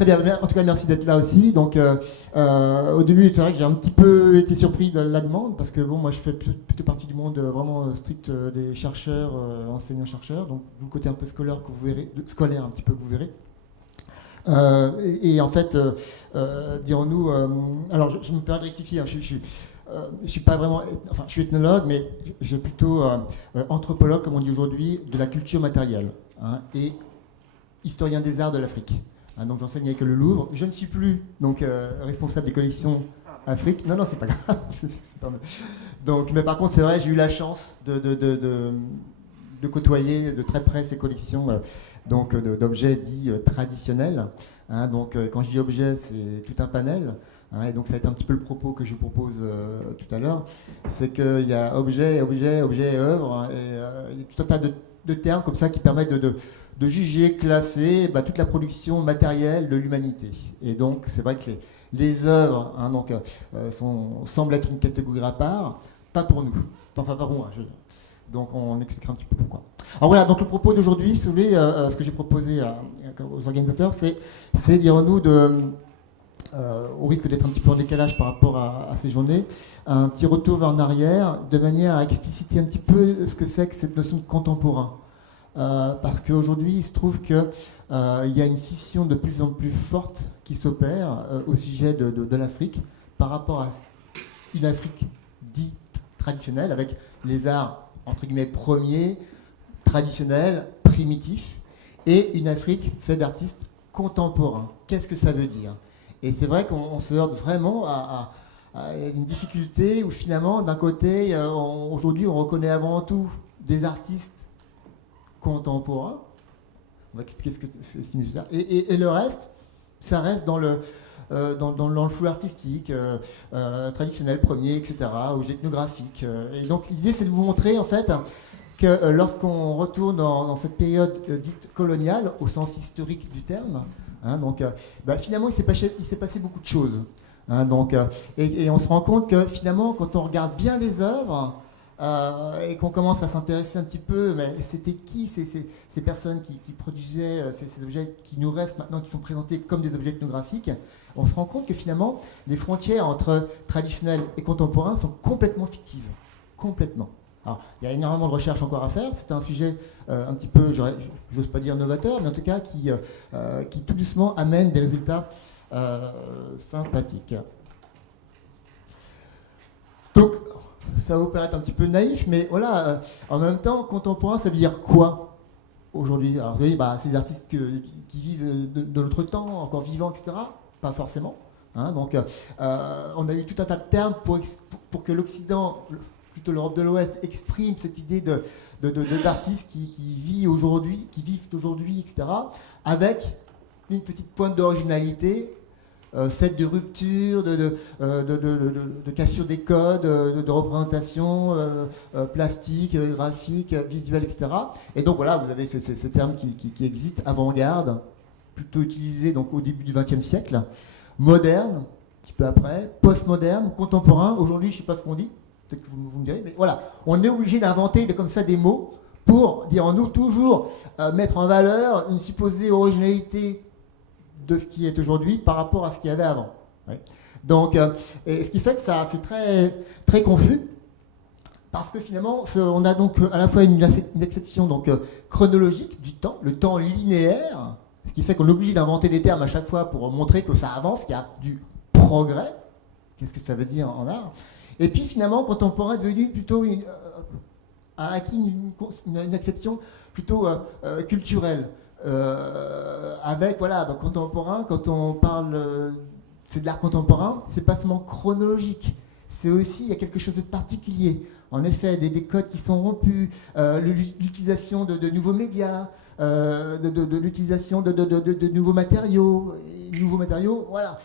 Très bien, en tout cas merci d'être là aussi. Donc, au début, c'est vrai que j'ai un petit peu été surpris de la demande parce que bon, moi je fais plutôt partie du monde vraiment strict des chercheurs, enseignants-chercheurs, donc du côté un peu scolaire que vous verrez, scolaire un petit peu que vous verrez. En fait, dirons-nous, alors je me permets de rectifier, hein, je suis pas vraiment, enfin je suis ethnologue, mais j'ai plutôt anthropologue, comme on dit aujourd'hui, de la culture matérielle, hein, et historien des arts de l'Afrique. Hein, donc j'enseigne avec le Louvre. Je ne suis plus donc responsable des collections Afrique. Non, non, c'est pas grave. C'est pas mal. Donc, mais par contre, c'est vrai, j'ai eu la chance de côtoyer de très près ces collections donc d'objets dits traditionnels. Hein, donc, quand je dis objet, c'est tout un panel. Hein, et donc, ça va être un petit peu le propos que je vous propose tout à l'heure. C'est qu'il y a objet et œuvre. Hein, et il y a tout un tas de termes comme ça qui permettent de juger, classer toute la production matérielle de l'humanité. Et donc, c'est vrai que les œuvres hein, donc, semblent être une catégorie à part, pas pour nous. Enfin, pas pour moi. Donc, on expliquera un petit peu pourquoi. Alors voilà, donc le propos d'aujourd'hui, si vous voulez, ce que j'ai proposé aux organisateurs, c'est dirons-nous, au risque d'être un petit peu en décalage par rapport à ces journées, un petit retour en arrière, de manière à expliciter un petit peu ce que c'est que cette notion de contemporain. Parce qu'aujourd'hui, il se trouve qu'il y a une scission de plus en plus forte qui s'opère au sujet de l'Afrique par rapport à une Afrique dite traditionnelle, avec les arts, entre guillemets, premiers, traditionnels, primitifs, et une Afrique faite d'artistes contemporains. Qu'est-ce que ça veut dire? Et c'est vrai qu'on se heurte vraiment à une difficulté où finalement, d'un côté, aujourd'hui, on reconnaît avant tout des artistes contemporain, on va expliquer ce que signifie ça, et le reste, ça reste dans le flou artistique, traditionnel, premier, etc., ou ethnographique. Et donc l'idée, c'est de vous montrer en fait que lorsqu'on retourne dans cette période dite coloniale, au sens historique du terme, hein, donc, finalement, il s'est passé beaucoup de choses. Hein, donc, et on se rend compte que finalement, quand on regarde bien les œuvres, et qu'on commence à s'intéresser un petit peu, mais c'était qui ces personnes qui produisaient ces objets qui nous restent maintenant, qui sont présentés comme des objets ethnographiques, on se rend compte que finalement, les frontières entre traditionnel et contemporain sont complètement fictives. Complètement. Alors, il y a énormément de recherches encore à faire, c'est un sujet un petit peu, j'ose pas dire novateur, mais en tout cas qui tout doucement amène des résultats sympathiques. Donc, ça va vous paraître un petit peu naïf, mais voilà, en même temps, contemporain, ça veut dire quoi aujourd'hui? Alors, vous voyez, c'est des artistes qui vivent de notre temps, encore vivants, etc. Pas forcément. Hein, donc, on a eu tout un tas de termes pour que l'Occident, plutôt l'Europe de l'Ouest, exprime cette idée d'artistes qui vivent aujourd'hui, etc., avec une petite pointe d'originalité. Faite de ruptures, de cassure des codes, de représentations plastiques, graphiques, visuelles, etc. Et donc voilà, vous avez ces termes qui existent, avant-garde, plutôt utilisés donc, au début du XXe siècle, moderne, un petit peu après, post-moderne, contemporain. Aujourd'hui, je ne sais pas ce qu'on dit, peut-être que vous me direz, mais voilà, on est obligé d'inventer comme ça des mots pour, dirons-nous, toujours mettre en valeur une supposée originalité de ce qui est aujourd'hui par rapport à ce qu'il y avait avant. Ouais. Donc, et ce qui fait que ça, c'est très, très confus, parce que finalement, on a donc à la fois une exception donc, chronologique du temps, le temps linéaire, ce qui fait qu'on est obligé d'inventer des termes à chaque fois pour montrer que ça avance, qu'il y a du progrès. Qu'est-ce que ça veut dire en art? Et puis finalement, contemporain est devenu plutôt a acquis une exception plutôt culturelle. Avec, voilà, contemporain, quand on parle, c'est de l'art contemporain, c'est pas seulement chronologique, c'est aussi, il y a quelque chose de particulier. En effet, des codes qui sont rompus, l'utilisation de nouveaux médias, l'utilisation de nouveaux matériaux, voilà,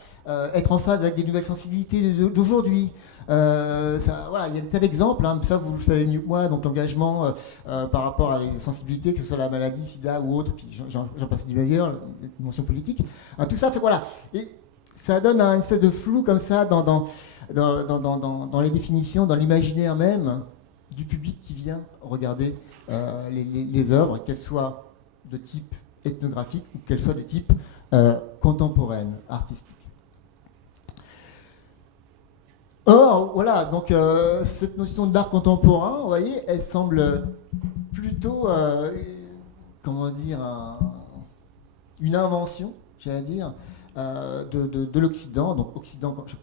être en phase avec des nouvelles sensibilités d'aujourd'hui. Voilà, il y a un tel exemple, hein, ça vous le savez mieux que moi, donc l'engagement par rapport à les sensibilités, que ce soit la maladie, sida ou autre, puis j'en passe du meilleur, les dimensions politiques. Hein, tout ça fait voilà, et ça donne une espèce de flou comme ça dans les définitions, dans l'imaginaire même du public qui vient regarder les œuvres, qu'elles soient de type ethnographiques ou qu'elles soient de type contemporaine, artistique. Or, voilà, donc cette notion d'art contemporain, vous voyez, elle semble plutôt, comment dire, une invention, j'allais dire, de l'Occident. Donc Occident, quand je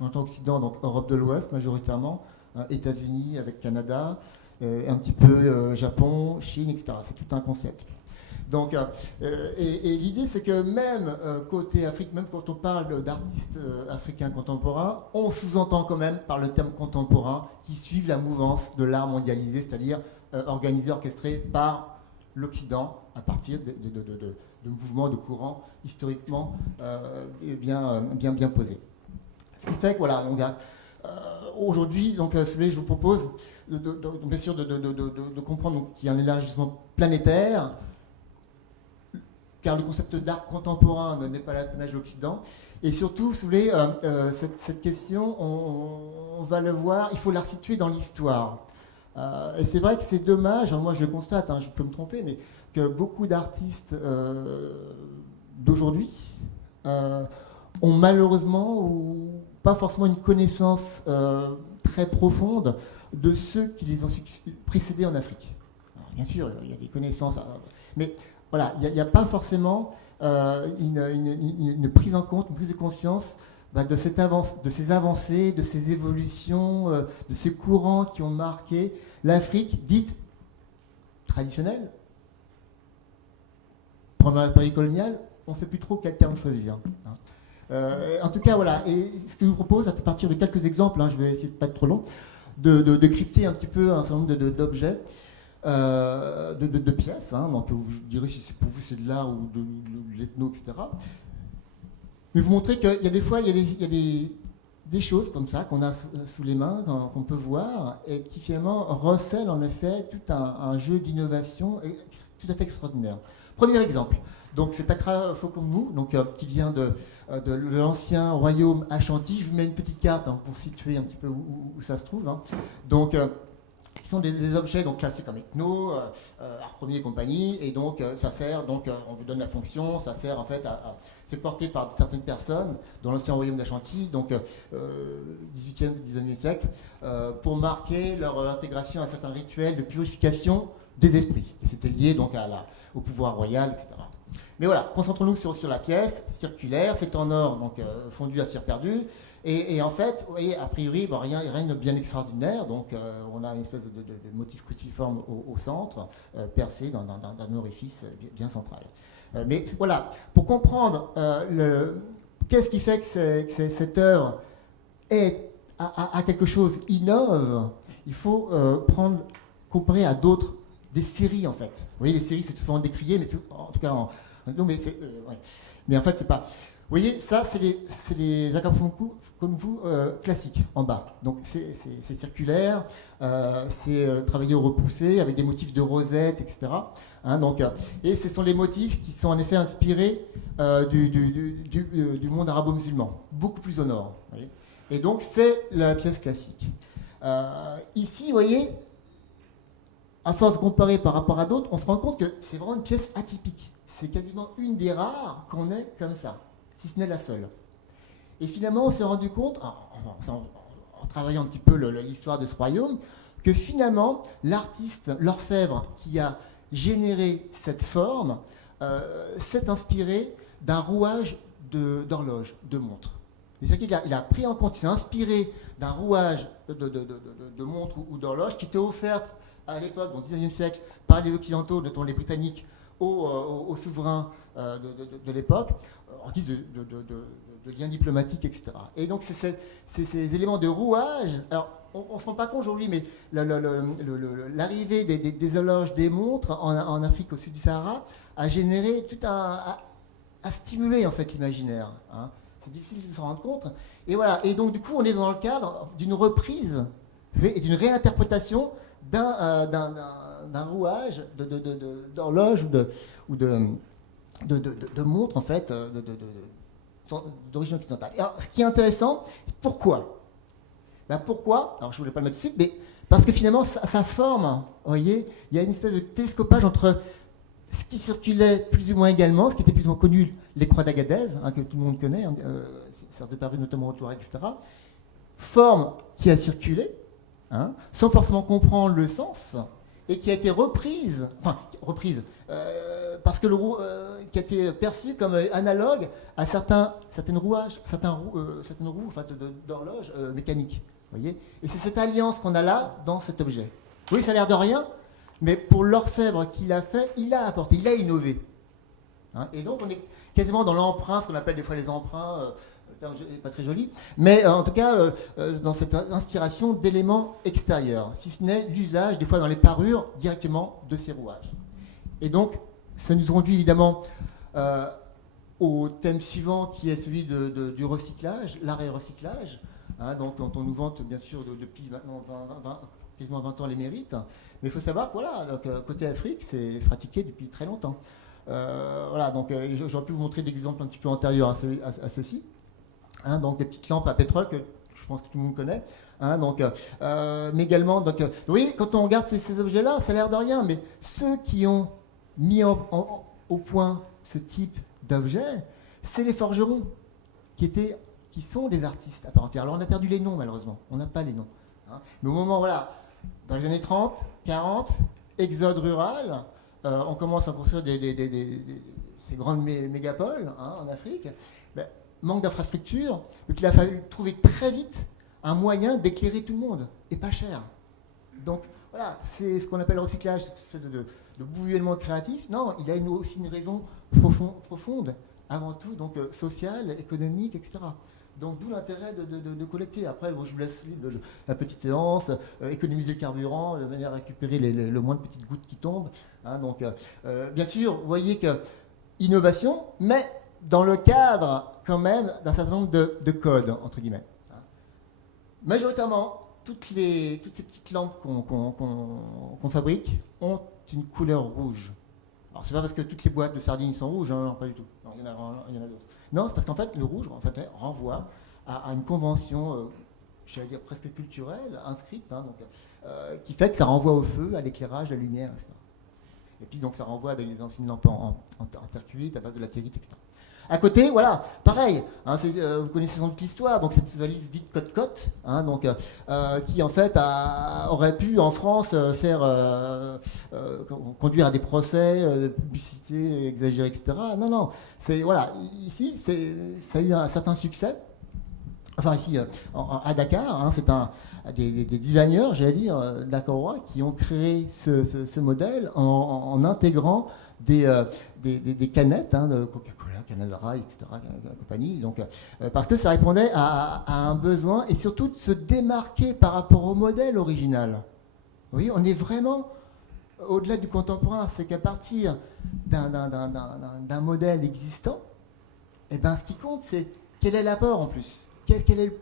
entends Occident, donc Europe de l'Ouest majoritairement, États-Unis avec Canada, un petit peu Japon, Chine, etc. C'est tout un concept. Donc, et l'idée, c'est que même côté Afrique, même quand on parle d'artistes africains contemporains, on sous-entend quand même par le terme contemporain qui suivent la mouvance de l'art mondialisé, c'est-à-dire organisé, orchestré par l'Occident à partir de mouvements, de courants historiquement bien posés. Ce qui fait que voilà, aujourd'hui, donc, je vous propose bien sûr de comprendre qu'il y a un élargissement planétaire, car le concept d'art contemporain n'est pas l'apanage de l'Occident. Et surtout, si vous voulez, cette question, on va le voir, il faut la situer dans l'histoire. Et c'est vrai que c'est dommage, moi je le constate, je peux me tromper, mais que beaucoup d'artistes d'aujourd'hui ont malheureusement ou pas forcément une connaissance très profonde de ceux qui les ont précédés en Afrique. Alors, bien sûr, il y a des connaissances, mais voilà, il n'y a pas forcément une prise en compte, une prise de conscience de ces avancées, de ces évolutions, de ces courants qui ont marqué l'Afrique dite traditionnelle. Pendant la période coloniale, on ne sait plus trop quel terme choisir. En tout cas, voilà. Et ce que je vous propose, à partir de quelques exemples, je vais essayer de ne pas être trop long, de crypter un petit peu un certain nombre d'objets. De pièces, donc vous direz si c'est pour vous c'est de l'art ou de l'ethno, etc. Mais vous montrer qu'il y a des fois, il y a des choses comme ça qu'on a sous les mains, qu'on peut voir, et qui finalement recèlent en effet tout un jeu d'innovation tout à fait extraordinaire. Premier exemple, donc c'est Accra Fokomu, donc qui vient de l'ancien royaume Ashanti. Je vous mets une petite carte pour situer un petit peu où ça se trouve. Donc qui sont des objets donc classés comme ethno, art premier et compagnie, et donc ça sert, donc on vous donne la fonction, ça sert en fait c'est porté par certaines personnes dans l'ancien royaume d'Ashanti, donc 18e, 19e siècle, pour marquer leur intégration à certains rituels de purification des esprits. Et c'était lié donc au pouvoir royal, etc. Mais voilà, concentrons-nous sur la pièce circulaire, c'est en or, donc fondu à cire perdue. Et en fait, vous voyez, a priori, rien de bien extraordinaire. Donc, on a une espèce de motif cruciforme au centre, percé dans un orifice bien central. Mais voilà, pour comprendre qu'est-ce qui fait que cette œuvre a quelque chose, innove, il faut comparer à d'autres, des séries en fait. Vous voyez, les séries, c'est souvent décrié, mais en tout cas, non, mais c'est, ouais. Mais en fait, c'est pas. Vous voyez, ça, c'est les Akapunku comme vous classiques en bas. Donc c'est circulaire, c'est travaillé au repoussé avec des motifs de rosette, etc. Et ce sont les motifs qui sont en effet inspirés du monde arabo-musulman, beaucoup plus au nord. Vous voyez. Et donc c'est la pièce classique. Ici, vous voyez, à force de comparer par rapport à d'autres, on se rend compte que c'est vraiment une pièce atypique. C'est quasiment une des rares qu'on ait comme ça, si ce n'est la seule. Et finalement, on s'est rendu compte, en travaillant un petit peu l'histoire de ce royaume, que finalement, l'artiste, l'orfèvre qui a généré cette forme, s'est inspiré d'un rouage d'horloge, de montre. C'est-à-dire qu'il a pris en compte, il s'est inspiré d'un rouage de montre ou d'horloge qui était offerte à l'époque, au XIXe siècle, par les Occidentaux, notamment les Britanniques, aux souverains de l'époque, en guise de liens diplomatiques, etc. Et donc, c'est ces éléments de rouage. Alors, on ne se rend pas compte aujourd'hui, mais l'arrivée des horloges, des montres en Afrique au sud du Sahara a généré tout a stimulé en fait l'imaginaire. C'est difficile de s'en rendre compte. Et voilà. Et donc, du coup, on est dans le cadre d'une reprise et d'une réinterprétation d'un rouage d'horloge ou de montre en fait d'origine occidentale. Et alors, ce qui est intéressant, pourquoi pourquoi? Alors je ne voulais pas le mettre tout de suite, mais parce que finalement, sa forme, vous voyez, il y a une espèce de télescopage entre ce qui circulait plus ou moins également, ce qui était plutôt connu, les croix d'Agadez, que tout le monde connaît, ça a paru notamment au Touareg, etc. Forme qui a circulé, sans forcément comprendre le sens, et qui a été reprise, parce que qui a été perçue comme analogue à certaines roues d'horloge mécaniques. Voyez, et c'est cette alliance qu'on a là dans cet objet. Oui, ça a l'air de rien, mais pour l'orfèvre qu'il a fait, il a apporté, il a innové. Et donc on est quasiment dans l'emprunt, ce qu'on appelle des fois les emprunts, le terme n'est pas très joli, mais en tout cas dans cette inspiration d'éléments extérieurs, si ce n'est l'usage des fois dans les parures directement de ces rouages. Et donc ça nous conduit évidemment au thème suivant qui est celui du recyclage, l'arrêt-recyclage. Donc, dont on nous vante bien sûr depuis maintenant quasiment 20 ans les mérites. Mais il faut savoir que voilà, côté Afrique, c'est pratiqué depuis très longtemps. Voilà, donc j'aurais pu vous montrer des exemples un petit peu antérieurs à ceci. Donc des petites lampes à pétrole que je pense que tout le monde connaît. Mais également, oui, quand on regarde ces objets-là, ça a l'air de rien, mais ceux qui ont mis au point ce type d'objet, c'est les forgerons qui sont des artistes à part entière. Alors on a perdu les noms malheureusement, on n'a pas les noms. Mais au moment, voilà, dans les années 30, 40, exode rural, on commence à construire ces grandes mégapoles en Afrique, manque d'infrastructures, donc il a fallu trouver très vite un moyen d'éclairer tout le monde, et pas cher. Donc voilà, c'est ce qu'on appelle le recyclage, cette espèce de bouillonnement créatif. Non, il a aussi une raison profonde, avant tout, donc sociale, économique, etc. Donc d'où l'intérêt de collecter. Après, je vous laisse la petite séance, économiser le carburant, de manière à récupérer le moins de petites gouttes qui tombent. Bien sûr, vous voyez que innovation, mais dans le cadre quand même d'un certain nombre de codes, entre guillemets. Majoritairement, toutes ces petites lampes qu'on fabrique ont une couleur rouge. Alors, c'est pas parce que toutes les boîtes de sardines sont rouges, non, pas du tout. Non, il y en a d'autres. Non, c'est parce qu'en fait, le rouge renvoie à une convention, j'allais dire presque culturelle, inscrite, qui fait que ça renvoie au feu, à l'éclairage, à la lumière, etc. Et puis, donc, ça renvoie à des anciennes lampes en terre cuite, à base de latérite, etc. À côté, voilà, pareil, vous connaissez sans doute l'histoire, donc cette valise dite Cote-Cote, qui en fait aurait pu en France conduire à des procès, de publicité exagérée, etc. Non, voilà, ici, ça a eu un certain succès. Enfin, ici, à Dakar, c'est des designers, j'allais dire, dakarois, qui ont créé ce modèle en intégrant des canettes de Coca-Cola, Canal Rai, etc., compagnie. Donc, parce que ça répondait à un besoin et surtout de se démarquer par rapport au modèle original. Vous voyez, on est vraiment au-delà du contemporain. C'est qu'à partir d'un modèle existant, ce qui compte, c'est quel est l'apport en plus. Quelle est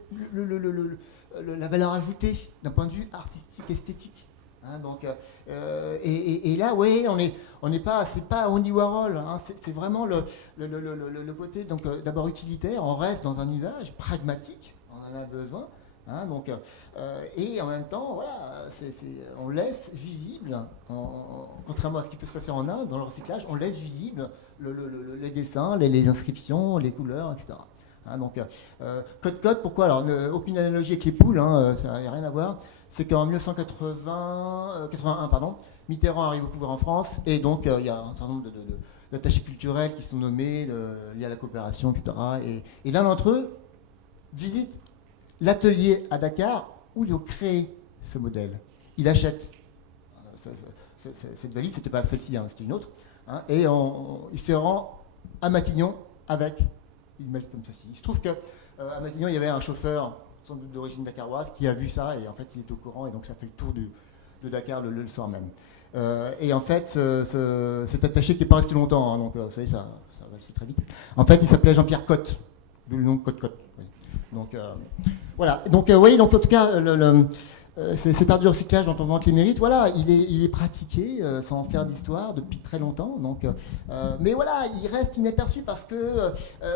la valeur ajoutée d'un point de vue artistique, esthétique. Et là, oui, c'est pas Andy Warhol, c'est vraiment le côté d'abord utilitaire. On reste dans un usage pragmatique, on en a besoin. Et en même temps, voilà, on laisse visible, contrairement à ce qui peut se passer en Inde, dans le recyclage, on laisse visible les dessins, les inscriptions, les couleurs, etc. Cote-Cote, pourquoi? Alors, aucune analogie avec les poules, ça n'a rien à voir. C'est qu'en 1981, Mitterrand arrive au pouvoir en France, et donc il y a un certain nombre d'attachés culturels qui sont nommés, liés à la coopération, etc. Et l'un d'entre eux visite l'atelier à Dakar où ils ont créé ce modèle. Il achète cette valise, c'était pas celle-ci, c'était une autre, et il se rend à Matignon avec une mail comme ceci. Il se trouve qu'à Matignon, il y avait un chauffeur, sans doute d'origine dakaroise, qui a vu ça, et en fait, il était au courant, et donc ça fait le tour de Dakar le soir même. Et en fait, cet attaché qui n'est pas resté longtemps, donc vous savez, ça va aller très vite. En fait, il s'appelait Jean-Pierre Cotte, d'où le nom de Cote-Cote. Donc, voilà. Donc, oui, donc en tout cas, cet art du recyclage dont on vante les mérites, voilà, il est pratiqué sans faire d'histoire depuis très longtemps. Donc, mais voilà, il reste inaperçu parce que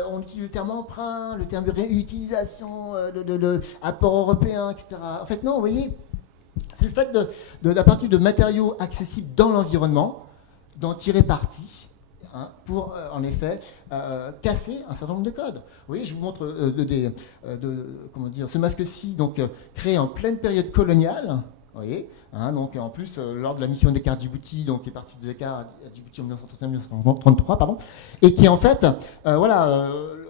on utilise le terme emprunt, le terme de réutilisation, de apport européen, etc. En fait, non, vous voyez, c'est le fait à partir de matériaux accessibles dans l'environnement, d'en tirer parti, hein, pour, en effet, casser un certain nombre de codes. Vous voyez, je vous montre comment dire, ce masque-ci, donc créé en pleine période coloniale, vous voyez, hein, donc en plus, lors de la mission Dakar-Djibouti, donc qui est partie de Dakar à Djibouti en 1933, pardon, et qui en fait, voilà,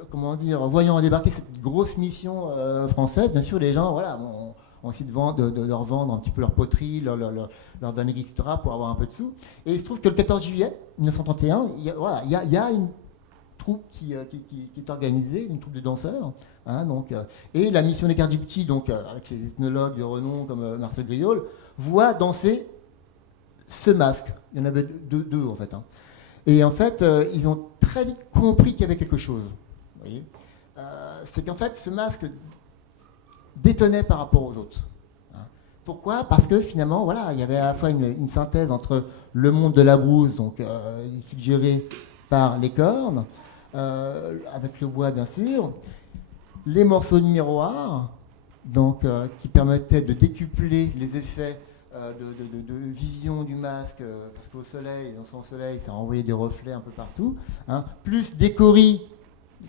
comment dire, voyant débarquer cette grosse mission française, bien sûr, les gens, voilà, ont essayé de leur vendre un petit peu leur poterie, leur vannerie, etc., pour avoir un peu de sous. Et il se trouve que le 14 juillet 1931, il y a une troupe qui est organisée, une troupe de danseurs, hein, donc, et la mission des Djibouti, donc avec les ethnologues de renom comme Marcel Griol, voit danser ce masque. Il y en avait deux en fait. Hein. Et en fait, ils ont très vite compris qu'il y avait quelque chose. Vous voyez, c'est qu'en fait, ce masque détonnait par rapport aux autres. Hein. Pourquoi ? Parce que finalement, voilà, il y avait à la fois une synthèse entre le monde de la brousse, donc suggéré par les cornes, avec le bois bien sûr, les morceaux de miroir, donc qui permettaient de décupler les effets de vision du masque, parce qu'au soleil, dans son soleil, ça envoyait des reflets un peu partout, hein, plus des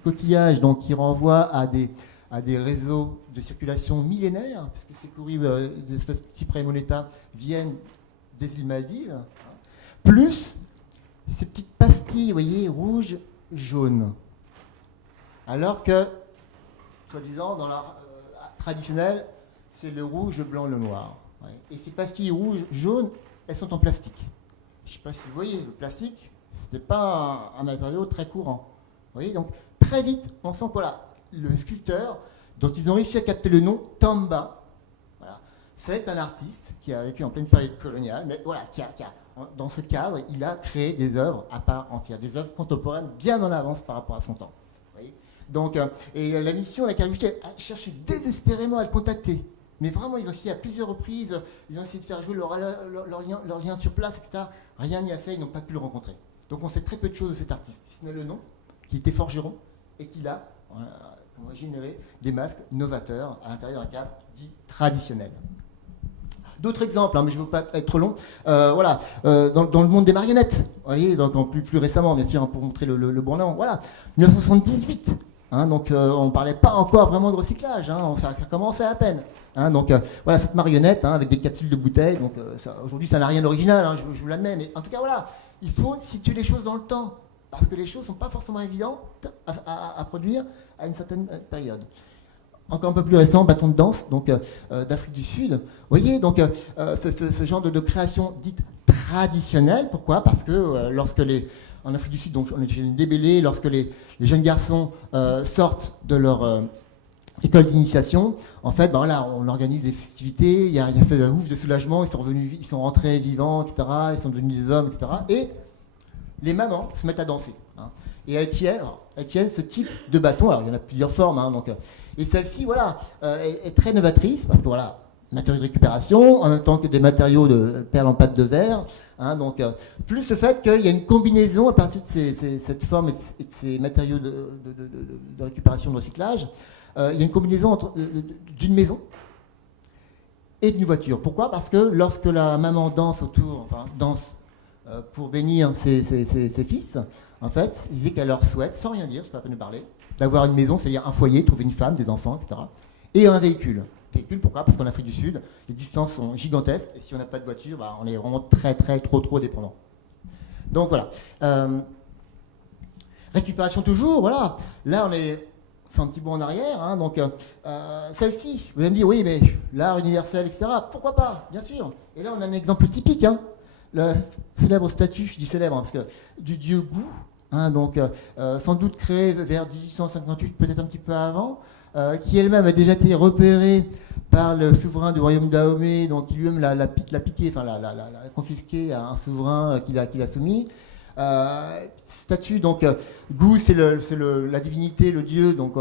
coquillages, donc qui renvoient à des réseaux de circulation millénaires, puisque ces courriers d'espèces Cyprès et Moneta viennent des îles Maldives, hein, plus ces petites pastilles, vous voyez, rouges, jaunes. Alors que, soi-disant, dans l'art traditionnel, c'est le rouge, le blanc, le noir. Ouais. Et ces pastilles rouges, jaunes, elles sont en plastique. Je ne sais pas si vous voyez, le plastique, ce n'est pas un matériau très courant. Vous voyez, donc très vite, on sent que voilà, le sculpteur, dont ils ont réussi à capter le nom, Tamba, voilà, c'est un artiste qui a vécu en pleine période coloniale, mais voilà, dans ce cadre, il a créé des œuvres à part entière, des œuvres contemporaines bien en avance par rapport à son temps. Vous voyez, donc, et la mission, la Djibouti a cherché désespérément à le contacter. Mais vraiment, ils ont essayé à plusieurs reprises, ils ont essayé de faire jouer leur lien sur place, etc. Rien n'y a fait, ils n'ont pas pu le rencontrer. Donc on sait très peu de choses de cet artiste, si ce n'est le nom, qui était forgeron, et qui a généré des masques novateurs à l'intérieur d'un cadre dit traditionnel. D'autres exemples, hein, mais je ne veux pas être trop long. Voilà, dans le monde des marionnettes, vous voyez, donc plus récemment, bien sûr, hein, pour montrer le bon nom. Voilà, 1978. Hein, donc on ne parlait pas encore vraiment de recyclage, hein, ça commençait à peine. Hein, donc voilà cette marionnette, hein, avec des capsules de bouteilles. Donc aujourd'hui ça n'a rien d'original, hein, je vous l'admets, mais en tout cas voilà, il faut situer les choses dans le temps, parce que les choses ne sont pas forcément évidentes à produire à une certaine période. Encore un peu plus récent, bâton de danse, donc d'Afrique du Sud. Vous voyez, donc ce genre de création dite traditionnelle. Pourquoi ? Parce que en Afrique du Sud, donc on est chez les débellés, lorsque les jeunes garçons sortent de leur école d'initiation, en fait, ben voilà, on organise des festivités, il y a fait un ouf de soulagement, ils sont rentrés vivants, etc., ils sont devenus des hommes, etc. Et les mamans se mettent à danser. Hein, et elles tiennent ce type de bâton. Alors il y en a plusieurs formes, hein, donc, et celle-ci, voilà, est très novatrice, parce que voilà, matériaux de récupération, en même temps que des matériaux de perles en pâte de verre, hein, donc plus le fait qu'il y a une combinaison à partir de cette forme et de ces matériaux de récupération, de recyclage, il y a une combinaison d'une maison et d'une voiture. Pourquoi ? Parce que lorsque la maman danse pour bénir ses fils, en fait, il dit qu'elle leur souhaite, sans rien dire, je ne sais pas à peine de parler, d'avoir une maison, c'est-à-dire un foyer, trouver une femme, des enfants, etc. Et un véhicule. Véhicule, pourquoi ? Parce qu'en Afrique du Sud, les distances sont gigantesques, et si on n'a pas de voiture, bah, on est vraiment trop dépendant. Donc voilà. Récupération toujours, voilà. Là, on fait un petit bond en arrière, hein, donc celle-ci, vous allez me dire, oui, mais l'art universel, etc., pourquoi pas, bien sûr. Et là, on a un exemple typique, hein, la célèbre statue, je dis célèbre, hein, parce que du dieu Gou, hein, donc sans doute créée vers 1858, peut-être un petit peu avant, qui elle-même a déjà été repérée par le souverain du royaume d'Ahomey, donc qui lui-même l'a piqué, enfin l'a confisqué à un souverain qui l'a soumis. Statue, donc Gou, c'est la divinité, le dieu, donc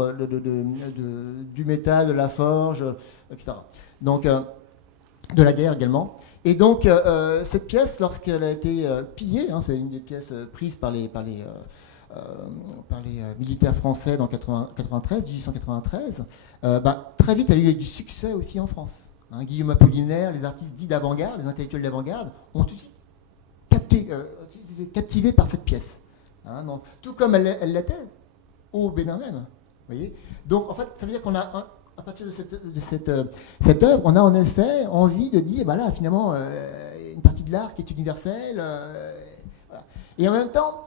du métal, de la forge, etc. Donc de la guerre également. Et donc cette pièce, lorsqu'elle a été pillée, hein, c'est une des pièces prises par les militaires français dans 1893, très vite elle a eu du succès aussi en France. Hein, Guillaume Apollinaire, les artistes dits d'avant-garde, les intellectuels d'avant-garde, ont aussi capté captivé par cette pièce. Hein, donc, tout comme elle l'était au Bénin même. Voyez, donc en fait, ça veut dire qu'on a, à partir de cette œuvre, on a en effet envie de dire, bah là, finalement, une partie de l'art qui est universelle. Voilà. Et en même temps,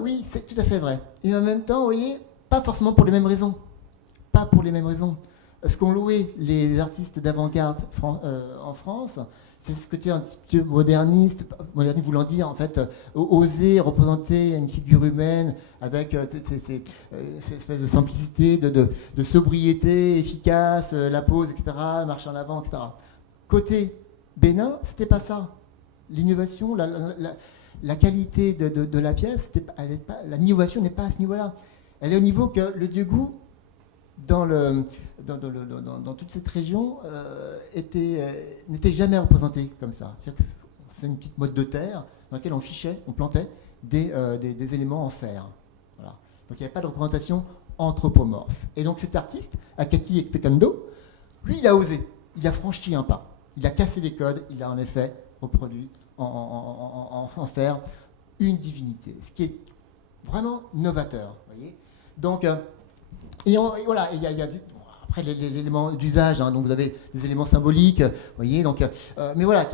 oui, c'est tout à fait vrai. Et en même temps, vous voyez, pas forcément pour les mêmes raisons. Pas pour les mêmes raisons. Ce qu'ont loué les artistes d'avant-garde en France, c'est ce côté un petit peu moderniste voulant dire en fait oser représenter une figure humaine avec cette espèce de simplicité, de sobriété efficace, la pose, etc., marche en avant, etc. Côté Bénin, c'était pas ça. L'innovation, la qualité de la pièce, l'innovation n'est pas à ce niveau-là. Elle est au niveau que le Dieugout, dans toute cette région, n'était jamais représenté comme ça. C'est une petite motte de terre dans laquelle on plantait des éléments en fer. Voilà. Donc il n'y avait pas de représentation anthropomorphe. Et donc cet artiste, Akati Ekpekando, lui, il a osé, il a franchi un pas, il a cassé les codes, il a en effet reproduit en fer une divinité, ce qui est vraiment novateur. Voyez. Donc, et voilà, il y a après les éléments d'usage, hein, donc vous avez des éléments symboliques, voyez, donc, mais voilà,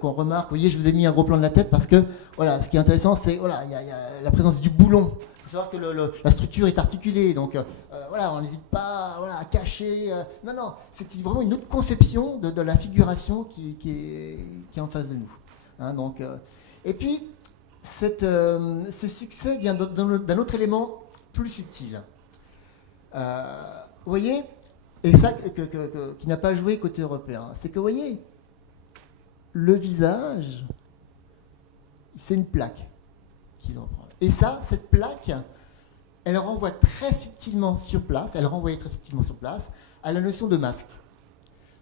qu'on remarque. Vous voyez, je vous ai mis un gros plan de la tête parce que, voilà, ce qui est intéressant, c'est voilà, il y a la présence du boulon. Il faut savoir que la structure est articulée, donc voilà, on n'hésite pas voilà, à cacher. Non, c'est vraiment une autre conception de la figuration qui est en face de nous. Hein, donc, et puis, ce succès vient d'un autre élément plus subtil. Vous voyez, et ça qui n'a pas joué côté européen, c'est que vous voyez, le visage, c'est une plaque qui le reprend. Et ça, cette plaque, elle renvoie très subtilement sur place, à la notion de masque.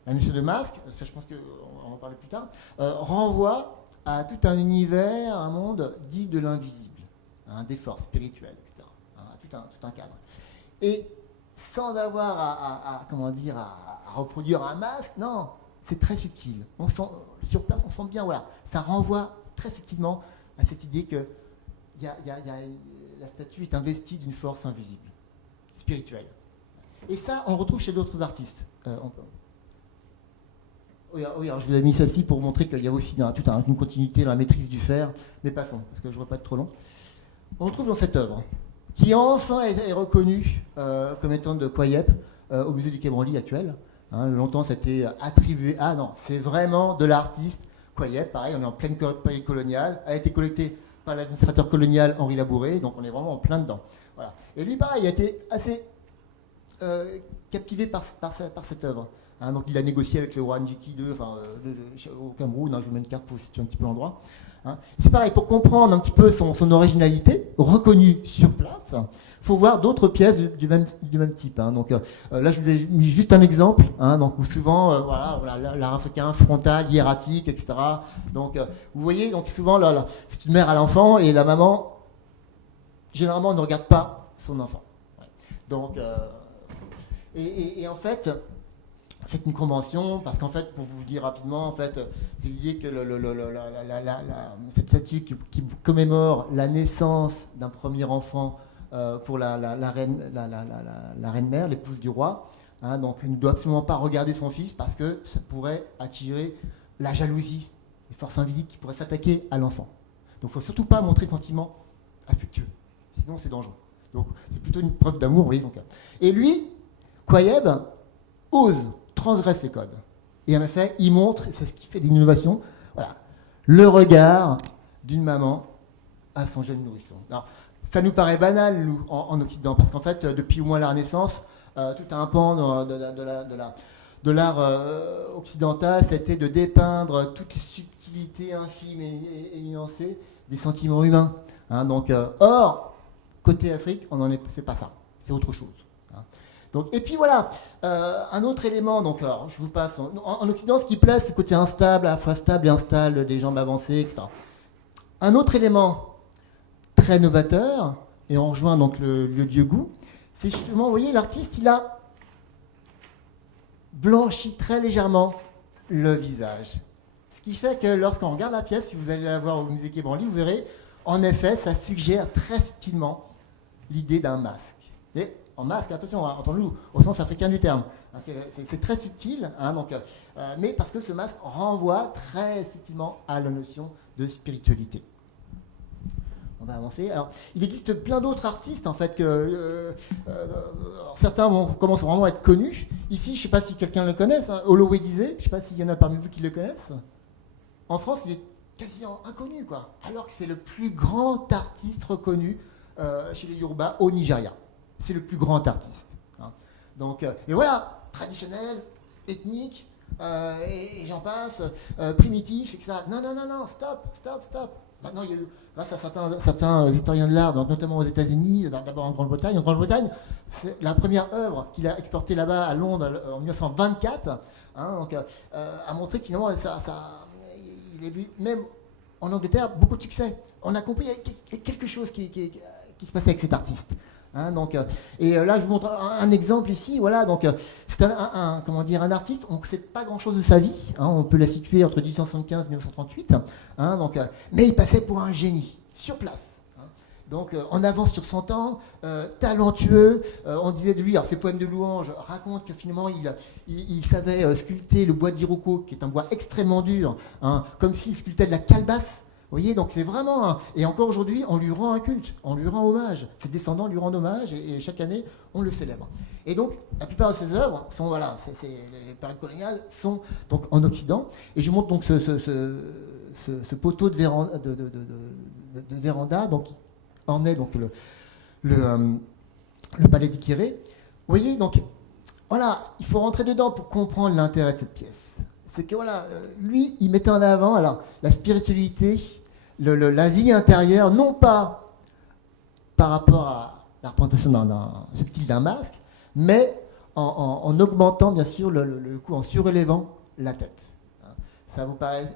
La notion de masque, ça je pense qu'on va en parler plus tard, renvoie à tout un univers, un monde dit de l'invisible, hein, des forces spirituelles, etc. Hein, tout un cadre. Et sans avoir à reproduire un masque, non, c'est très subtil. Sur place, on sent bien, voilà, ça renvoie très subtilement à cette idée que la statue est investie d'une force invisible, spirituelle. Et ça, on retrouve chez d'autres artistes. Oui, alors je vous ai mis celle-ci pour vous montrer qu'il y a aussi une continuité dans la maîtrise du fer, mais passons, parce que je ne veux pas être trop long. On retrouve dans cette œuvre, qui enfin est reconnue comme étant de Quayep au musée du Quai Branly actuel. Hein, longtemps, c'était attribué. Ah non, c'est vraiment de l'artiste Quayep. Pareil, on est en pleine période coloniale. Elle a été collectée par l'administrateur colonial Henri Labouré, donc on est vraiment en plein dedans. Voilà. Et lui, pareil, il a été assez captivé par cette œuvre. Hein, donc il a négocié avec le roi Njiki II, au Cameroun. Hein, je vous mets une carte pour vous situer un petit peu l'endroit. Hein. C'est pareil, pour comprendre un petit peu son originalité, reconnue sur place, il faut voir d'autres pièces du même type. Hein. Donc là, je vous ai mis juste un exemple, hein, donc, où souvent, voilà, l'art africain, frontal, hiératique, etc. Donc vous voyez, donc souvent, là, c'est une mère à l'enfant, et la maman, généralement, ne regarde pas son enfant. Ouais. Donc, et en fait, c'est une convention, parce qu'en fait, pour vous dire rapidement, en fait, c'est l'idée que cette statue qui commémore la naissance d'un premier enfant pour la reine mère, l'épouse du roi. Hein, donc, il ne doit absolument pas regarder son fils parce que ça pourrait attirer la jalousie, les forces invisibles qui pourraient s'attaquer à l'enfant. Donc, il ne faut surtout pas montrer de sentiments affectueux, sinon c'est dangereux. Donc, c'est plutôt une preuve d'amour, oui. Donc. Et lui, Quayeb, ose transgresse les codes. Et en effet, il montre, c'est ce qui fait l'innovation, voilà, le regard d'une maman à son jeune nourrisson. Alors, ça nous paraît banal, nous, en Occident, parce qu'en fait, depuis au moins la Renaissance, tout un pan de l'art occidental, c'était de dépeindre toutes les subtilités infimes et nuancées des sentiments humains. Hein, donc, or, côté Afrique, c'est pas ça, c'est autre chose. Hein. Donc, et puis voilà, un autre élément, donc alors, je vous passe, en Occident, ce qui plaît, c'est le côté instable, à la fois stable et instable, des jambes avancées, etc. Un autre élément très novateur, et on rejoint donc le Dieugout, c'est justement, vous voyez, l'artiste, il a blanchi très légèrement le visage. Ce qui fait que lorsqu'on regarde la pièce, si vous allez la voir au musée Quai Branly, vous verrez, en effet, ça suggère très subtilement l'idée d'un masque. Et en masque, attention, hein, entendons-nous, au sens africain du terme. Hein, c'est très subtil, hein, donc, mais parce que ce masque renvoie très subtilement à la notion de spiritualité. On va avancer. Alors, il existe plein d'autres artistes, en fait, certains commencent vraiment à être connus. Ici, je ne sais pas si quelqu'un le connaît, hein, Olowedizé, je ne sais pas s'il y en a parmi vous qui le connaissent. En France, il est quasiment inconnu, quoi. Alors que c'est le plus grand artiste reconnu chez les Yoruba au Nigeria. C'est le plus grand artiste. Hein. Donc, et voilà, traditionnel, ethnique, et j'en passe, primitif, etc. Non, non, non, non, stop. Maintenant, il y a eu, grâce à certains historiens de l'art, notamment aux États-Unis, d'abord en Grande-Bretagne. En Grande-Bretagne, c'est la première œuvre qu'il a exportée là-bas à Londres en 1924, hein, donc, a montré que finalement, il a vu, même en Angleterre, beaucoup de succès. On a compris quelque chose qui se passait avec cet artiste. Hein, donc, là, je vous montre un exemple ici. Voilà, donc, c'est un artiste. On ne sait pas grand-chose de sa vie. Hein, on peut la situer entre 1875 et 1938. Hein, donc, mais il passait pour un génie sur place. Hein, donc, en avance sur son temps, talentueux. On disait de lui, alors ses poèmes de louange racontent que finalement, il savait sculpter le bois d'Iroko, qui est un bois extrêmement dur, hein, comme s'il sculptait de la calebasse. Vous voyez, donc c'est vraiment et encore aujourd'hui, on lui rend un culte, on lui rend hommage. Ses descendants lui rendent hommage et chaque année, on le célèbre. Et donc, la plupart de ses œuvres sont, voilà, les périodes coloniales sont donc en Occident. Et je vous montre donc ce poteau de véranda, donc qui ornait donc le palais d'Ikiré. Vous voyez, donc voilà, il faut rentrer dedans pour comprendre l'intérêt de cette pièce. C'est que voilà, lui, il mettait en avant alors la spiritualité, la vie intérieure, non pas par rapport à la représentation subtile d'un masque, mais en augmentant bien sûr le coup, en surélevant la tête. Ça vous paraît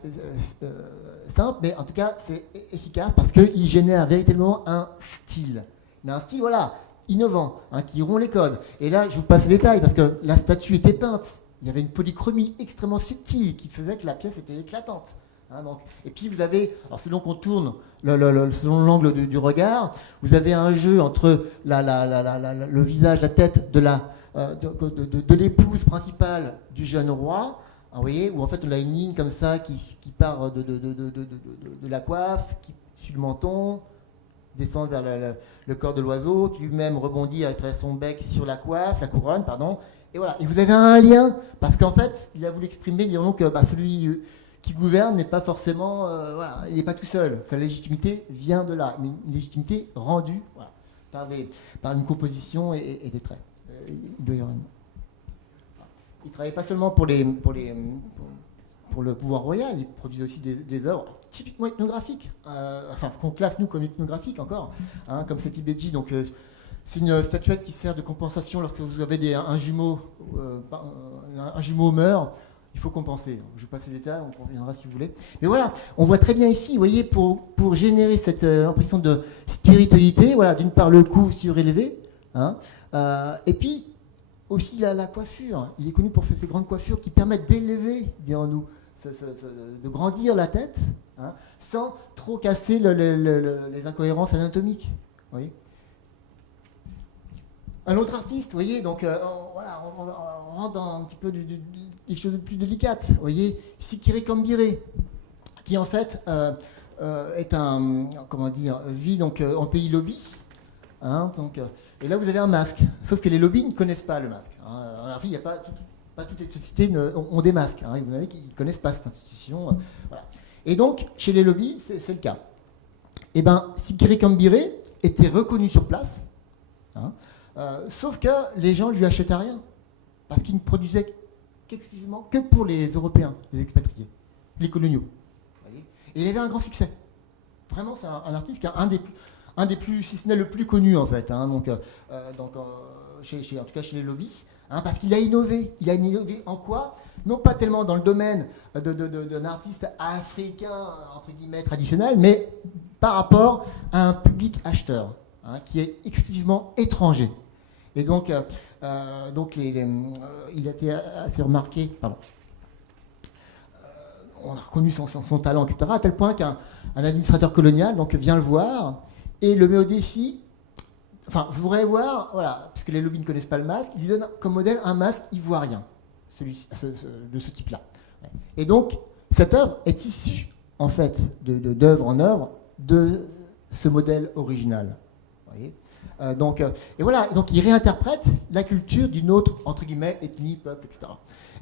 simple, mais en tout cas c'est efficace parce qu'il génère véritablement un style. Mais un style, voilà, innovant, hein, qui rompt les codes. Et là, je vous passe les détails parce que la statue était peinte. Il y avait une polychromie extrêmement subtile qui faisait que la pièce était éclatante. Hein, donc. Et puis vous avez, alors selon qu'on tourne, selon l'angle du regard, vous avez un jeu entre le visage, la tête de l'épouse principale du jeune roi, hein, vous voyez, où en fait on a une ligne comme ça qui part de la coiffe, qui suit le menton, descend vers le corps de l'oiseau, qui lui-même rebondit à travers son bec sur la coiffe, la couronne, pardon. Et voilà, et vous avez un lien, parce qu'en fait, il a voulu exprimer, disons que celui qui gouverne n'est pas forcément, voilà, il n'est pas tout seul. Sa légitimité vient de là, mais une légitimité rendue voilà, par une composition et des traits. Il ne travaillait pas seulement pour le pouvoir royal, il produisait aussi des œuvres typiquement ethnographiques, enfin ce qu'on classe nous comme ethnographiques encore, hein, comme cette Ibeji, donc. C'est une statuette qui sert de compensation lorsque vous avez un jumeau meurt, il faut compenser. Je vous passe les détails, on reviendra si vous voulez. Mais voilà, on voit très bien ici, vous voyez, pour générer cette impression de spiritualité, voilà, d'une part le cou surélevé, hein, et puis aussi la coiffure. Il est connu pour faire ces grandes coiffures qui permettent d'élever, dirons-nous, de grandir la tête, hein, sans trop casser les incohérences anatomiques. Vous voyez. Un autre artiste, vous voyez, donc voilà, on rentre dans un petit peu quelque chose de plus délicate. Vous voyez, Sikiré Kambiré, qui en fait est vit donc en pays lobby. Hein, donc, et là vous avez un masque, sauf que les lobbies ne connaissent pas le masque. Hein. Alors, il n'y a pas toutes les sociétés ont des masques. Hein, vous avez qui ne connaissent pas cette institution. Voilà. Et donc, chez les lobbies, c'est le cas. Et bien, Sikiré Kambiré était reconnu sur place. Hein, sauf que les gens ne lui achetaient rien, parce qu'il ne produisait qu'exclusivement que pour les Européens, les expatriés, les coloniaux. Voyez. Et il avait un grand succès. Vraiment, c'est un artiste qui a un des plus, si ce n'est le plus connu en fait, hein, en tout cas chez les lobbies, hein, parce qu'il a innové. Il a innové en quoi? Non pas tellement dans le domaine d'un artiste africain, entre guillemets, traditionnel, mais par rapport à un public acheteur, hein, qui est exclusivement étranger. Et donc, il a été assez remarqué. Pardon. on a reconnu son talent, etc., à tel point qu'un administrateur colonial donc, vient le voir et le met au défi. Enfin, vous voudrez voir, voilà, parce que les lobbies ne connaissent pas le masque, il lui donne comme modèle un masque ivoirien, de ce type-là. Et donc, cette œuvre est issue, en fait, d'œuvre en œuvre, de ce modèle original. Vous voyez et voilà, donc il réinterprète la culture d'une autre, entre guillemets, ethnie, peuple, etc.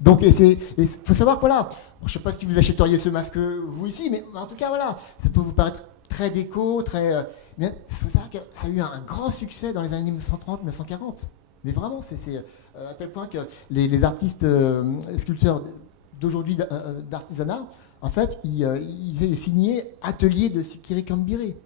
Donc, il faut savoir que, voilà, je ne sais pas si vous achèteriez ce masque, vous ici, mais en tout cas, voilà, ça peut vous paraître très déco, très... mais il faut savoir que ça a eu un grand succès dans les années 1930-1940. Mais vraiment, c'est à tel point que les artistes sculpteurs d'aujourd'hui d'artisanat, en fait, ils signé atelier de Sikiri Kambiri.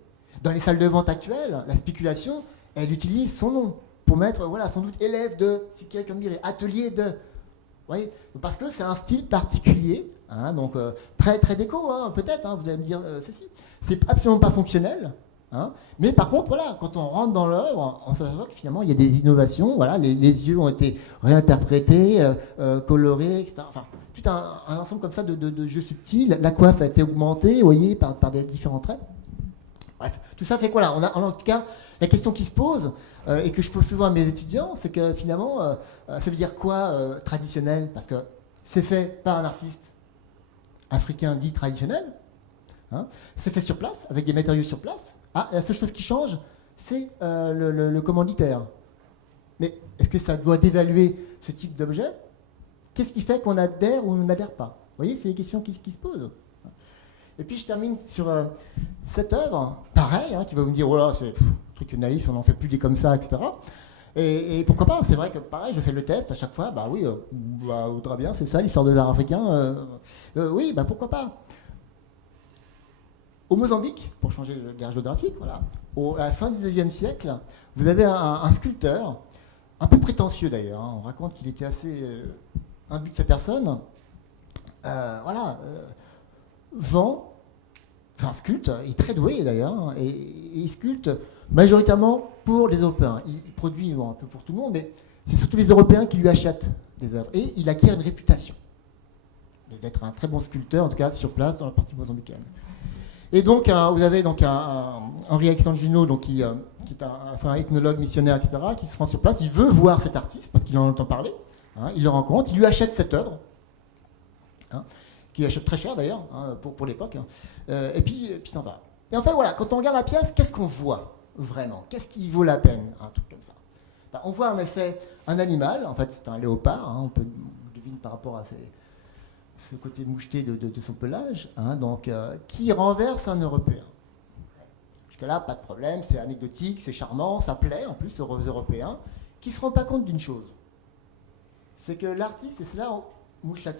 Dans les salles de vente actuelles, la spéculation, elle utilise son nom pour mettre, voilà, sans doute élève de Sikiri Kambiri, atelier de... Vous voyez, parce que c'est un style particulier, hein, donc très, très déco, hein, peut-être, hein, vous allez me dire ceci. C'est absolument pas fonctionnel, hein, mais par contre, voilà, quand on rentre dans l'œuvre, on s'aperçoit que finalement, il y a des innovations, voilà, les yeux ont été réinterprétés, colorés, etc. Enfin, tout un ensemble comme ça de jeux subtils. La coiffe a été augmentée, vous voyez, par des différents traits. Bref, tout ça fait que voilà, on a en tout cas la question qui se pose et que je pose souvent à mes étudiants, c'est que finalement, ça veut dire quoi traditionnel? Parce que c'est fait par un artiste africain dit traditionnel, hein, c'est fait sur place, avec des matériaux sur place. Ah, la seule chose qui change, c'est le commanditaire. Mais est-ce que ça doit dévaluer ce type d'objet? Qu'est-ce qui fait qu'on adhère ou on n'adhère pas? Vous voyez, c'est des questions qui se posent. Et puis je termine sur cette œuvre, pareil, hein, qui va vous me dire, oh là, c'est un truc naïf, on n'en fait plus des comme ça, etc. Et pourquoi pas? C'est vrai que pareil, je fais le test à chaque fois, bah oui, très bien, c'est ça l'histoire des arts africains. Oui, bah pourquoi pas? Au Mozambique, pour changer de guerre géographique, voilà, à la fin du XIXe siècle, vous avez un sculpteur, un peu prétentieux d'ailleurs, hein, on raconte qu'il était assez imbu de sa personne, sculpte, il est très doué d'ailleurs, hein, et il sculpte majoritairement pour les Européens. Il produit un peu pour tout le monde, mais c'est surtout les Européens qui lui achètent des œuvres. Et il acquiert une réputation d'être un très bon sculpteur, en tout cas sur place dans la partie mozambicaine. Et donc, vous avez donc Henri Alexandre Junot, donc, qui est un ethnologue missionnaire, etc., qui se rend sur place. Il veut voir cet artiste parce qu'il en entend parler. Hein, il le rencontre, il lui achète cette œuvre. Hein, qui achète très cher d'ailleurs, hein, pour l'époque, hein. Et puis s'en va. Et en fait, voilà, quand on regarde la pièce, qu'est-ce qu'on voit vraiment? Qu'est-ce qui vaut la peine, un truc comme ça? Ben, on voit en effet un animal, en fait c'est un léopard, hein, on devine par rapport à ce côté moucheté de son pelage, hein, donc, qui renverse un Européen. Jusque-là, pas de problème, c'est anecdotique, c'est charmant, ça plaît en plus aux Européens, qui ne se rendent pas compte d'une chose. C'est que l'artiste, et c'est là où Mouchlak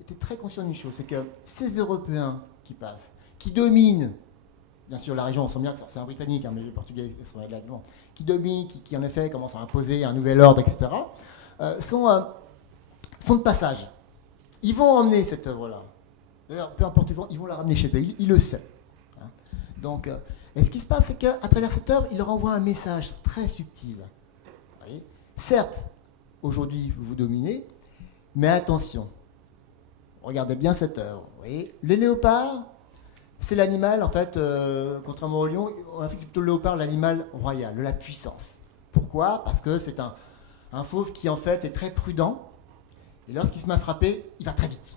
était très conscient d'une chose, c'est que ces Européens qui passent, qui dominent, bien sûr la région, on sent bien que c'est un Britannique, hein, mais les Portugais sont là devant, qui dominent, qui en effet commencent à imposer un nouvel ordre, etc., sont de passage. Ils vont emmener cette œuvre-là. D'ailleurs, peu importe, ils vont la ramener chez eux, ils le savent. Hein. Donc, et ce qui se passe, c'est qu'à travers cette œuvre, il leur envoie un message très subtil. Vous voyez, certes, aujourd'hui, vous dominez, mais attention, regardez bien cette œuvre. Vous voyez, le léopard, c'est l'animal, en fait, contrairement au lion, on a fait plutôt le léopard, l'animal royal, de la puissance. Pourquoi? Parce que c'est un fauve qui, en fait, est très prudent, et lorsqu'il se met à frapper, il va très vite.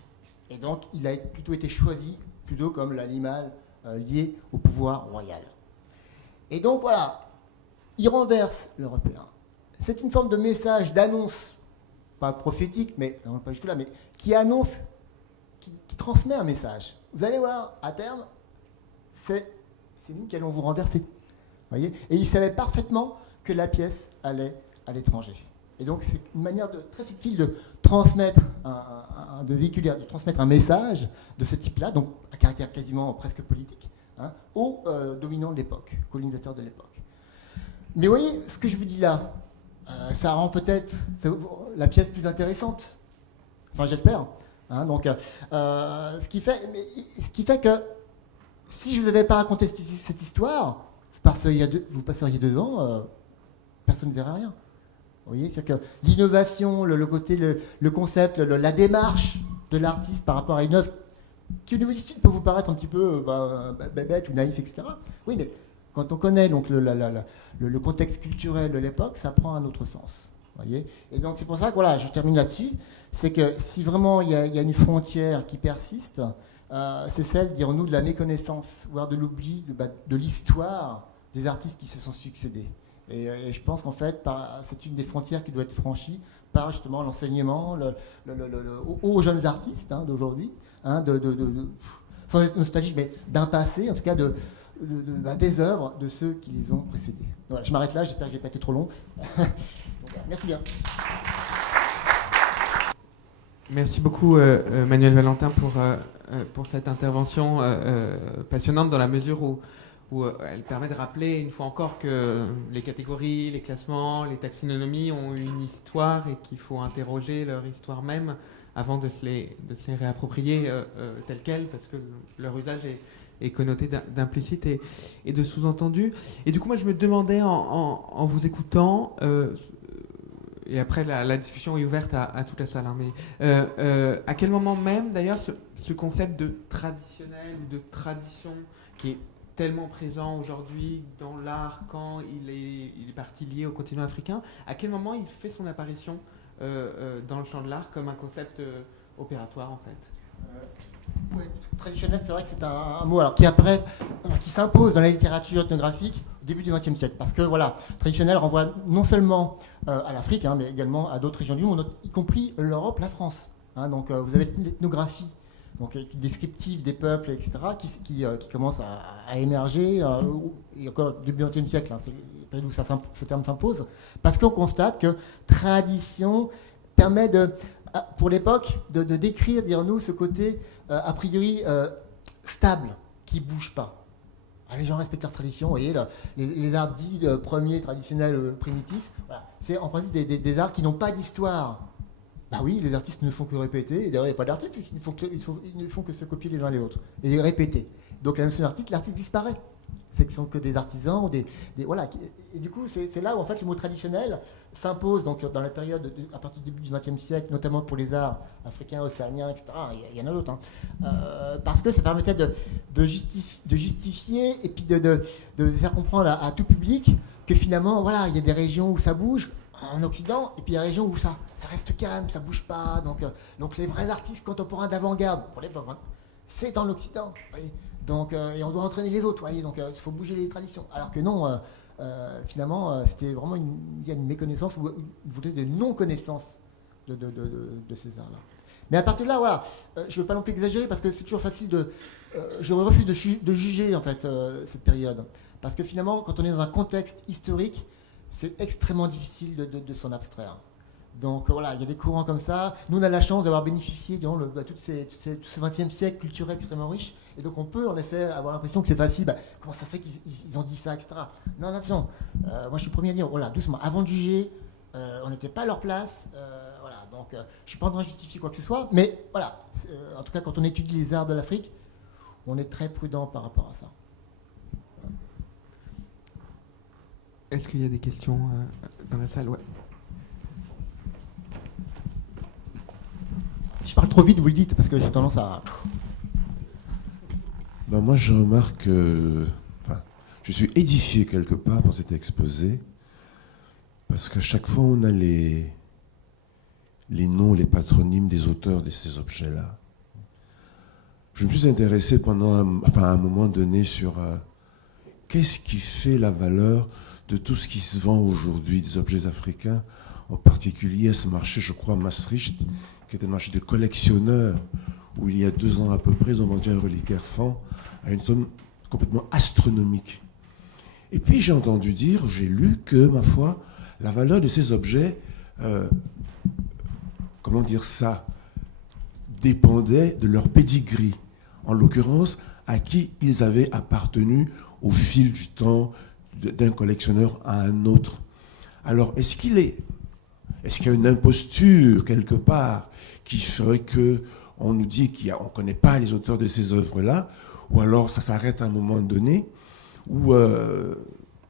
Et donc, il a plutôt été choisi, plutôt comme l'animal lié au pouvoir royal. Et donc, voilà, il renverse l'Européen. C'est une forme de message, d'annonce, pas prophétique, mais non, pas jusque-là, mais qui annonce, qui transmet un message. Vous allez voir, à terme, c'est nous qui allons vous renverser. Voyez, et il savait parfaitement que la pièce allait à l'étranger. Et donc, c'est une manière très subtile de transmettre, de véhiculer, de transmettre un message de ce type-là, donc à caractère quasiment presque politique, hein, aux dominants de l'époque, colonisateurs de l'époque. Mais vous voyez, ce que je vous dis là, ça rend peut-être la pièce plus intéressante. Enfin, j'espère. Hein, donc, ce qui fait que si je ne vous avais pas raconté cette histoire, vous passeriez devant, personne ne verrait rien. Vous voyez, c'est que l'innovation, le côté, le concept, la démarche de l'artiste par rapport à une œuvre qui au niveau du style peut vous paraître un petit peu bête ou naïf, etc. Oui, mais quand on connaît donc le contexte culturel de l'époque, ça prend un autre sens. Voyez, et donc c'est pour ça que voilà, je termine là-dessus, c'est que si vraiment il y a une frontière qui persiste, c'est celle, dirons-nous, de la méconnaissance, voire de l'oubli de l'histoire des artistes qui se sont succédés. Et je pense qu'en fait, c'est une des frontières qui doit être franchie par justement l'enseignement aux jeunes artistes d'aujourd'hui, sans être nostalgique, mais d'un passé, en tout cas des œuvres de ceux qui les ont précédés. Voilà, je m'arrête là, j'espère que je n'ai pas été trop long. Donc, merci bien. Merci beaucoup Manuel Valentin pour cette intervention passionnante dans la mesure où elle permet de rappeler une fois encore que les catégories, les classements, les taxonomies ont une histoire et qu'il faut interroger leur histoire même avant de se les réapproprier telles quelles, parce que leur usage est connoté d'implicite et de sous-entendu. Et du coup, moi, je me demandais en vous écoutant, et après la discussion est ouverte à toute la salle, hein, mais à quel moment même, d'ailleurs, ce concept de traditionnel ou de tradition qui est tellement présent aujourd'hui dans l'art quand il est parti lié au continent africain, à quel moment il fait son apparition dans le champ de l'art comme un concept opératoire en fait? Oui, traditionnel, c'est vrai que c'est un mot qui s'impose dans la littérature ethnographique au début du XXe siècle. Parce que voilà, traditionnel renvoie non seulement à l'Afrique, mais également à d'autres régions du monde, y compris l'Europe, la France. Donc vous avez l'ethnographie, donc descriptive des peuples, etc., qui commence à émerger, et encore début du XXe siècle, c'est la période où ce terme s'impose, parce qu'on constate que tradition permet pour l'époque, de décrire, dirons-nous, ce côté a priori stable, qui ne bouge pas. Les gens respectent leur tradition, vous voyez, les arts dits premiers, traditionnels, primitifs, voilà. C'est en principe des arts qui n'ont pas d'histoire. Bah oui, les artistes ne font que répéter, et d'ailleurs il n'y a pas d'artistes, puisqu'ils ne font que se copier les uns les autres, et répéter. Donc la notion d'artiste, l'artiste disparaît. C'est que ce sont que des artisans, voilà. Et du coup, c'est là où en fait le mot traditionnel s'impose donc dans la période à partir du début du XXe siècle, notamment pour les arts africains, océaniens, etc. Il y en a d'autres, parce que ça permettait de justifier et puis de faire comprendre à tout public que finalement, voilà, il y a des régions où ça bouge en Occident, et puis il y a des régions où ça reste calme, ça bouge pas. Donc les vrais artistes contemporains d'avant-garde, pour l'époque, c'est en Occident, vous voyez. Donc, et on doit entraîner les autres, voyez, donc il faut bouger les traditions. Alors que non, finalement, c'était vraiment il y a une méconnaissance ou une volonté de non-connaissance de ces arts-là. Mais à partir de là, voilà, je ne veux pas non plus exagérer parce que c'est toujours facile je refuse de juger en fait cette période. Parce que finalement, quand on est dans un contexte historique, c'est extrêmement difficile de s'en abstraire. Donc voilà, il y a des courants comme ça. Nous, on a la chance d'avoir bénéficié de tout ce XXe siècle culturel extrêmement riche. Et donc on peut en effet avoir l'impression que c'est facile. Comment ça se fait qu'ils ont dit ça, etc. Non, attention. Moi, je suis le premier à dire, voilà, doucement. Avant de juger, on n'était pas à leur place. Voilà, donc je ne suis pas en train de justifier quoi que ce soit. Mais voilà, en tout cas, quand on étudie les arts de l'Afrique, on est très prudent par rapport à ça. Est-ce qu'il y a des questions dans la salle? Ouais. Si je parle trop vite, vous le dites, parce que j'ai tendance à... Moi, je remarque je suis édifié quelque part par cet exposé, parce qu'à chaque fois, on a les noms, les patronymes des auteurs de ces objets-là. Je me suis intéressé à un moment donné sur qu'est-ce qui fait la valeur de tout ce qui se vend aujourd'hui, des objets africains, en particulier à ce marché, je crois, Maastricht, qui est un marché de collectionneurs, où il y a 2 ans à peu près, ils ont vendu un reliquaire Fan à une somme complètement astronomique. Et puis j'ai entendu dire, j'ai lu que, ma foi, la valeur de ces objets, comment dire ça, dépendait de leur pedigree, en l'occurrence, à qui ils avaient appartenu au fil du temps, d'un collectionneur à un autre. Alors, est-ce qu'il y a une imposture quelque part qui ferait que on nous dit qu'on ne connaît pas les auteurs de ces œuvres-là, ou alors ça s'arrête à un moment donné,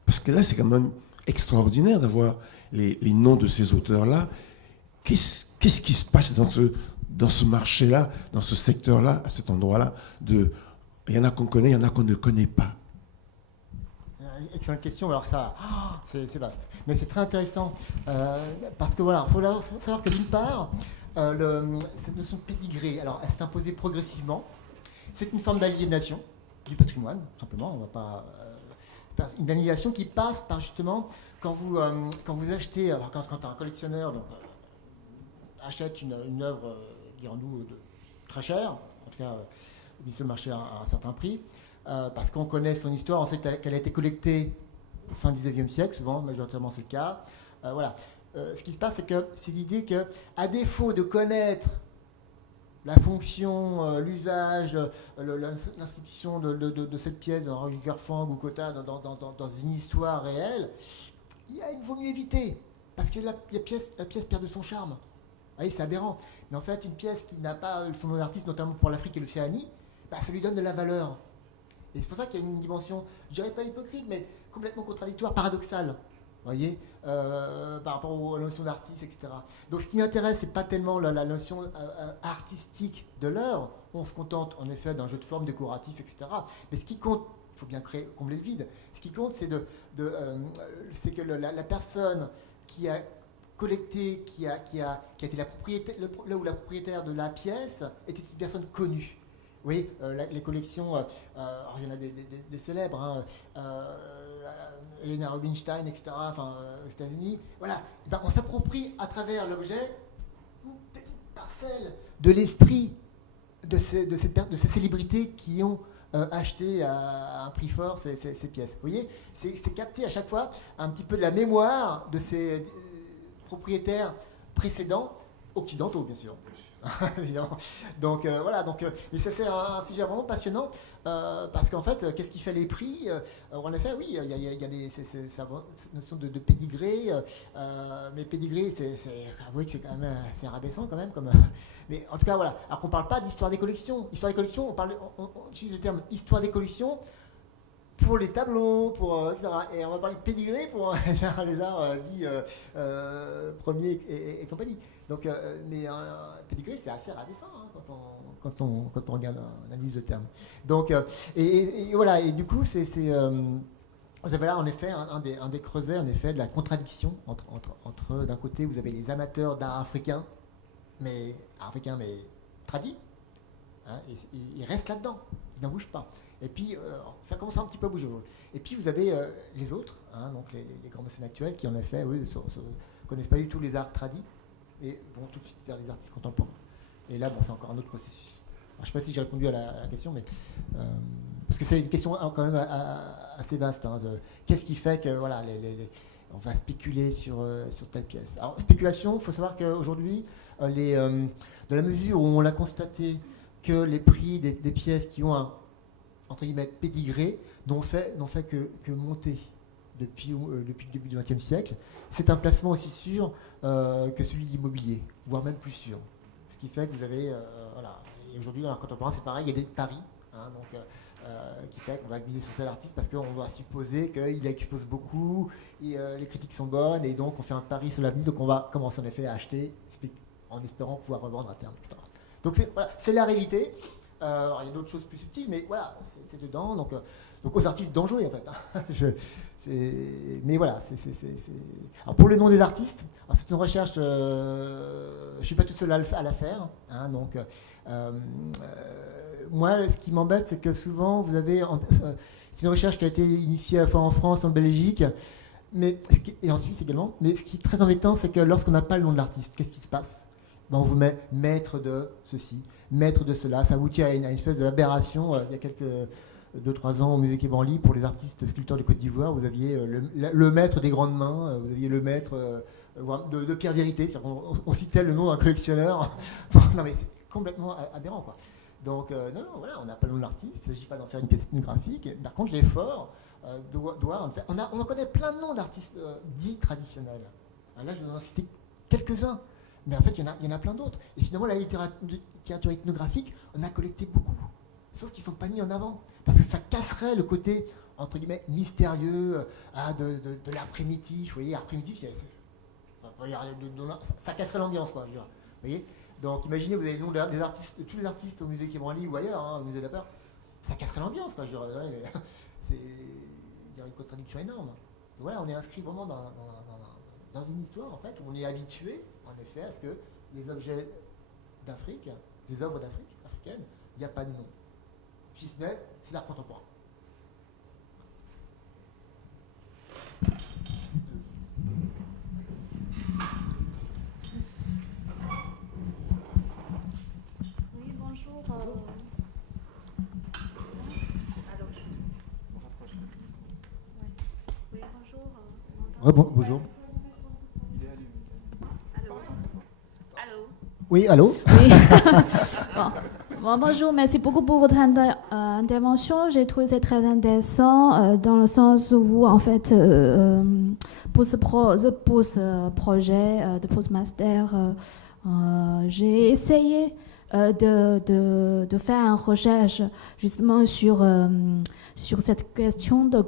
parce que là, c'est quand même extraordinaire d'avoir les noms de ces auteurs-là. Qu'est-ce qui se passe dans ce marché-là, dans ce secteur-là, à cet endroit-là, il y en a qu'on connaît, il y en a qu'on ne connaît pas. Excellente question, alors ça, c'est vaste. Mais c'est très intéressant, parce que voilà, il faut savoir que d'une part, cette notion de pédigré, alors elle s'est imposée progressivement, c'est une forme d'aliénation du patrimoine, tout simplement, on va pas... une aliénation qui passe par justement, quand vous achetez, alors quand un collectionneur achète une œuvre, dirons-nous, très chère, en tout cas, mise sur le marché à un certain prix, parce qu'on connaît son histoire, on sait qu'elle a été collectée fin 19e siècle, souvent, majoritairement c'est le cas. Voilà. Ce qui se passe, c'est l'idée qu'à défaut de connaître la fonction, l'usage, l'inscription de cette pièce dans Roger Kerfang ou Cotta dans une histoire réelle, il vaut mieux éviter, parce que la pièce perd de son charme. Vous voyez, c'est aberrant. Mais en fait, une pièce qui n'a pas son nom d'artiste, notamment pour l'Afrique et l'Océanie, ça lui donne de la valeur. Et c'est pour ça qu'il y a une dimension, je dirais pas hypocrite, mais complètement contradictoire, paradoxale, vous voyez, par rapport aux notions d'artiste, etc. Donc ce qui intéresse, c'est pas tellement la notion artistique de l'œuvre, on se contente en effet d'un jeu de forme décoratif, etc. Mais ce qui compte, il faut bien combler le vide, ce qui compte, c'est c'est que la personne qui a collecté, qui a été la propriétaire de la pièce, était une personne connue. Oui, les collections, alors il y en a des célèbres, hein, Helena Rubinstein, etc., enfin, aux États-Unis. Voilà, on s'approprie à travers l'objet une petite parcelle de l'esprit de ces célébrités qui ont acheté à un prix fort ces pièces. Vous voyez, c'est capté à chaque fois un petit peu de la mémoire de ces propriétaires précédents, occidentaux bien sûr. Évidemment. Donc voilà, mais ça c'est un sujet vraiment passionnant parce qu'en fait, qu'est-ce qui fait les prix en effet, oui, il y a cette notion de pédigré, mais pédigré, avouez que c'est quand même c'est rabaissant quand même. Mais en tout cas, voilà. Alors qu'on ne parle pas d'histoire des collections. Histoire des collections, on utilise le terme histoire des collections pour les tableaux, etc. Et on va parler de pédigré pour les arts dits premiers et compagnie. Donc, mais pédigré, c'est assez rabaissant quand on regarde l'analyse de terme. Donc, et voilà, et du coup, vous avez là en effet un des creusets en effet de la contradiction entre d'un côté vous avez les amateurs d'art africain, mais tradis, hein, et ils restent là-dedans, ils n'en bougent pas. Et puis ça commence un petit peu à bouger. Et puis vous avez les autres, hein, donc les grands mécènes actuels qui en effet ne connaissent pas du tout les arts tradis et vont tout de suite vers les artistes contemporains. Et là, c'est encore un autre processus. Alors, je ne sais pas si j'ai répondu à la question, mais parce que c'est une question quand même assez vaste. Hein, qu'est-ce qui fait que voilà, on va spéculer sur telle pièce. Alors, spéculation, il faut savoir qu'aujourd'hui, dans la mesure où on l'a constaté que les prix des pièces qui ont un entre guillemets pédigré n'ont fait que monter depuis le début du XXe siècle, c'est un placement aussi sûr que celui de l'immobilier, voire même plus sûr. Ce qui fait que vous avez, voilà, et aujourd'hui dans l'art contemporain c'est pareil, il y a des paris, hein, qui fait qu'on va miser sur tel artiste parce qu'on va supposer qu'il expose beaucoup, et les critiques sont bonnes, et donc on fait un pari sur l'avenir, donc on va commencer en effet à acheter en espérant pouvoir revendre à terme, etc. Donc c'est la réalité. Alors, il y a d'autres choses plus subtiles, mais voilà, c'est dedans. Donc aux artistes d'en jouer, en fait. Hein. Mais voilà, Alors, pour le nom des artistes, c'est une recherche, je ne suis pas tout seul à la faire. Hein, donc, moi, ce qui m'embête, c'est que souvent, vous avez... c'est une recherche qui a été initiée à la fois en France, en Belgique, et en Suisse également. Mais ce qui est très embêtant, c'est que lorsqu'on n'a pas le nom de l'artiste, qu'est-ce qui se passe ? On vous met maître de ceci, maître de cela. Ça aboutit à une espèce d'aberration. Il y a 2-3 ans au musée Quai Branly, pour les artistes sculpteurs de Côte d'Ivoire, vous aviez le maître des grandes mains, vous aviez le maître de Pierre Vérité. On citait le nom d'un collectionneur. Non mais c'est complètement aberrant, quoi. Donc non, voilà, on n'a pas le nom de l'artiste, il ne s'agit pas d'en faire une pièce ethnographique. Par contre, l'effort doit en faire. On en connaît plein de noms d'artistes dits traditionnels. Là, je vais en citer quelques-uns. Mais en fait, il y en a plein d'autres. Et finalement, la littérature ethnographique, on a collecté beaucoup. Sauf qu'ils ne sont pas mis en avant. Parce que ça casserait le côté, entre guillemets, mystérieux de l'art primitif. Vous voyez, art primitif, ça casserait l'ambiance, quoi. Vous voyez ? Donc imaginez, vous avez le nom des artistes, tous les artistes au musée Quai Branly ou ailleurs, hein, au musée de la Peur, ça casserait l'ambiance, quoi. Je dirais, ouais, mais il y a une contradiction énorme. Donc voilà, on est inscrit vraiment dans une histoire, en fait, où on est habitué, en effet, à ce que les objets d'Afrique, les œuvres d'Afrique, africaines, il n'y a pas de nom. Si ce n'est, c'est l'art contemporain. Oui, bonjour. Allô, je me rapproche. Oui, bonjour. Bonjour. Allô. Allô. Oui, allô. Oui. Bonjour, merci beaucoup pour votre intervention. J'ai trouvé ça très intéressant dans le sens où, en fait, pour ce projet de postmaster, j'ai essayé de faire une recherche justement sur cette question de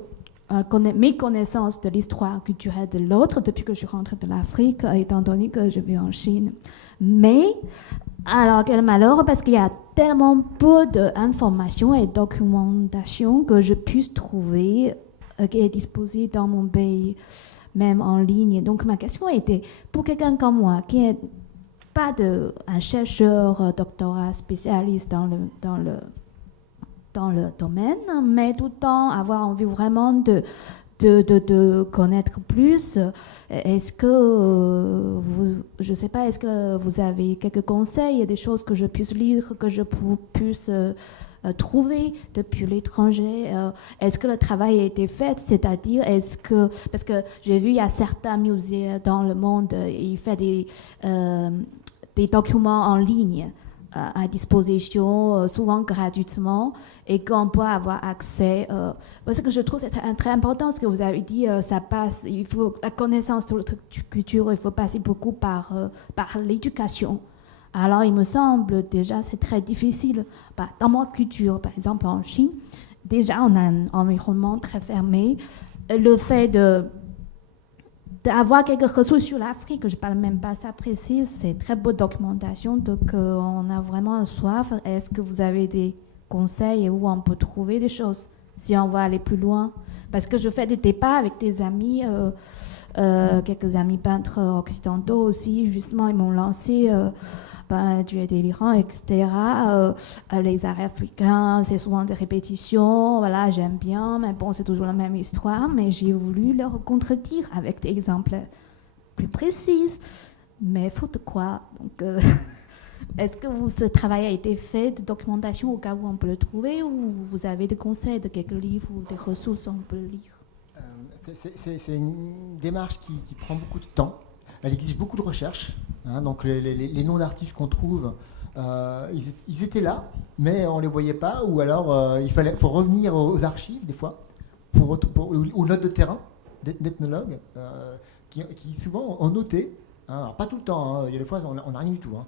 mes connaissances de l'histoire culturelle de l'autre depuis que je suis rentrée de l'Afrique, étant donné que je vis en Chine. Mais, alors quel malheur, parce qu'il y a tellement peu d'informations et de documentation que je puisse trouver qui est disposée dans mon pays, même en ligne. Donc ma question était, pour quelqu'un comme moi, qui n'est pas un chercheur, doctorat, spécialiste dans le domaine, mais tout le temps avoir envie vraiment de connaître plus. Est-ce que je ne sais pas, est-ce que vous avez quelques conseils, des choses que je puisse lire, que je puisse trouver depuis l'étranger? Est-ce que le travail a été fait? C'est-à-dire, parce que j'ai vu, il y a certains musées dans le monde, ils font des documents en ligne à disposition, souvent gratuitement, et qu'on peut avoir accès. Parce que je trouve que c'est très important ce que vous avez dit, ça passe, il faut la connaissance de notre culture, il faut passer beaucoup par l'éducation. Alors il me semble déjà c'est très difficile. Dans ma culture, par exemple en Chine, déjà on a un environnement très fermé. Le fait d'avoir quelques ressources sur l'Afrique, je ne parle même pas ça précise, c'est très beau documentation, donc on a vraiment un soif. Est-ce que vous avez des conseils où on peut trouver des choses si on va aller plus loin? Parce que je fais des débats avec des amis, quelques amis peintres occidentaux aussi, justement, ils m'ont lancé tu es délirant, etc. Les arts africains, c'est souvent des répétitions, voilà, j'aime bien, mais bon, c'est toujours la même histoire, mais j'ai voulu leur contredire avec des exemples plus précis, mais faute de quoi? Donc, est-ce que ce travail a été fait de documentation au cas où on peut le trouver, ou vous avez des conseils de quelques livres ou des ressources où on peut le lire? C'est une démarche qui prend beaucoup de temps. Elle exige beaucoup de recherche. Hein, donc les noms d'artistes qu'on trouve, ils étaient là, mais on ne les voyait pas, ou alors faut revenir aux archives des fois, aux notes de terrain d'ethnologues, qui souvent ont noté, hein, alors pas tout le temps, hein, il y a des fois on n'a rien du tout, hein,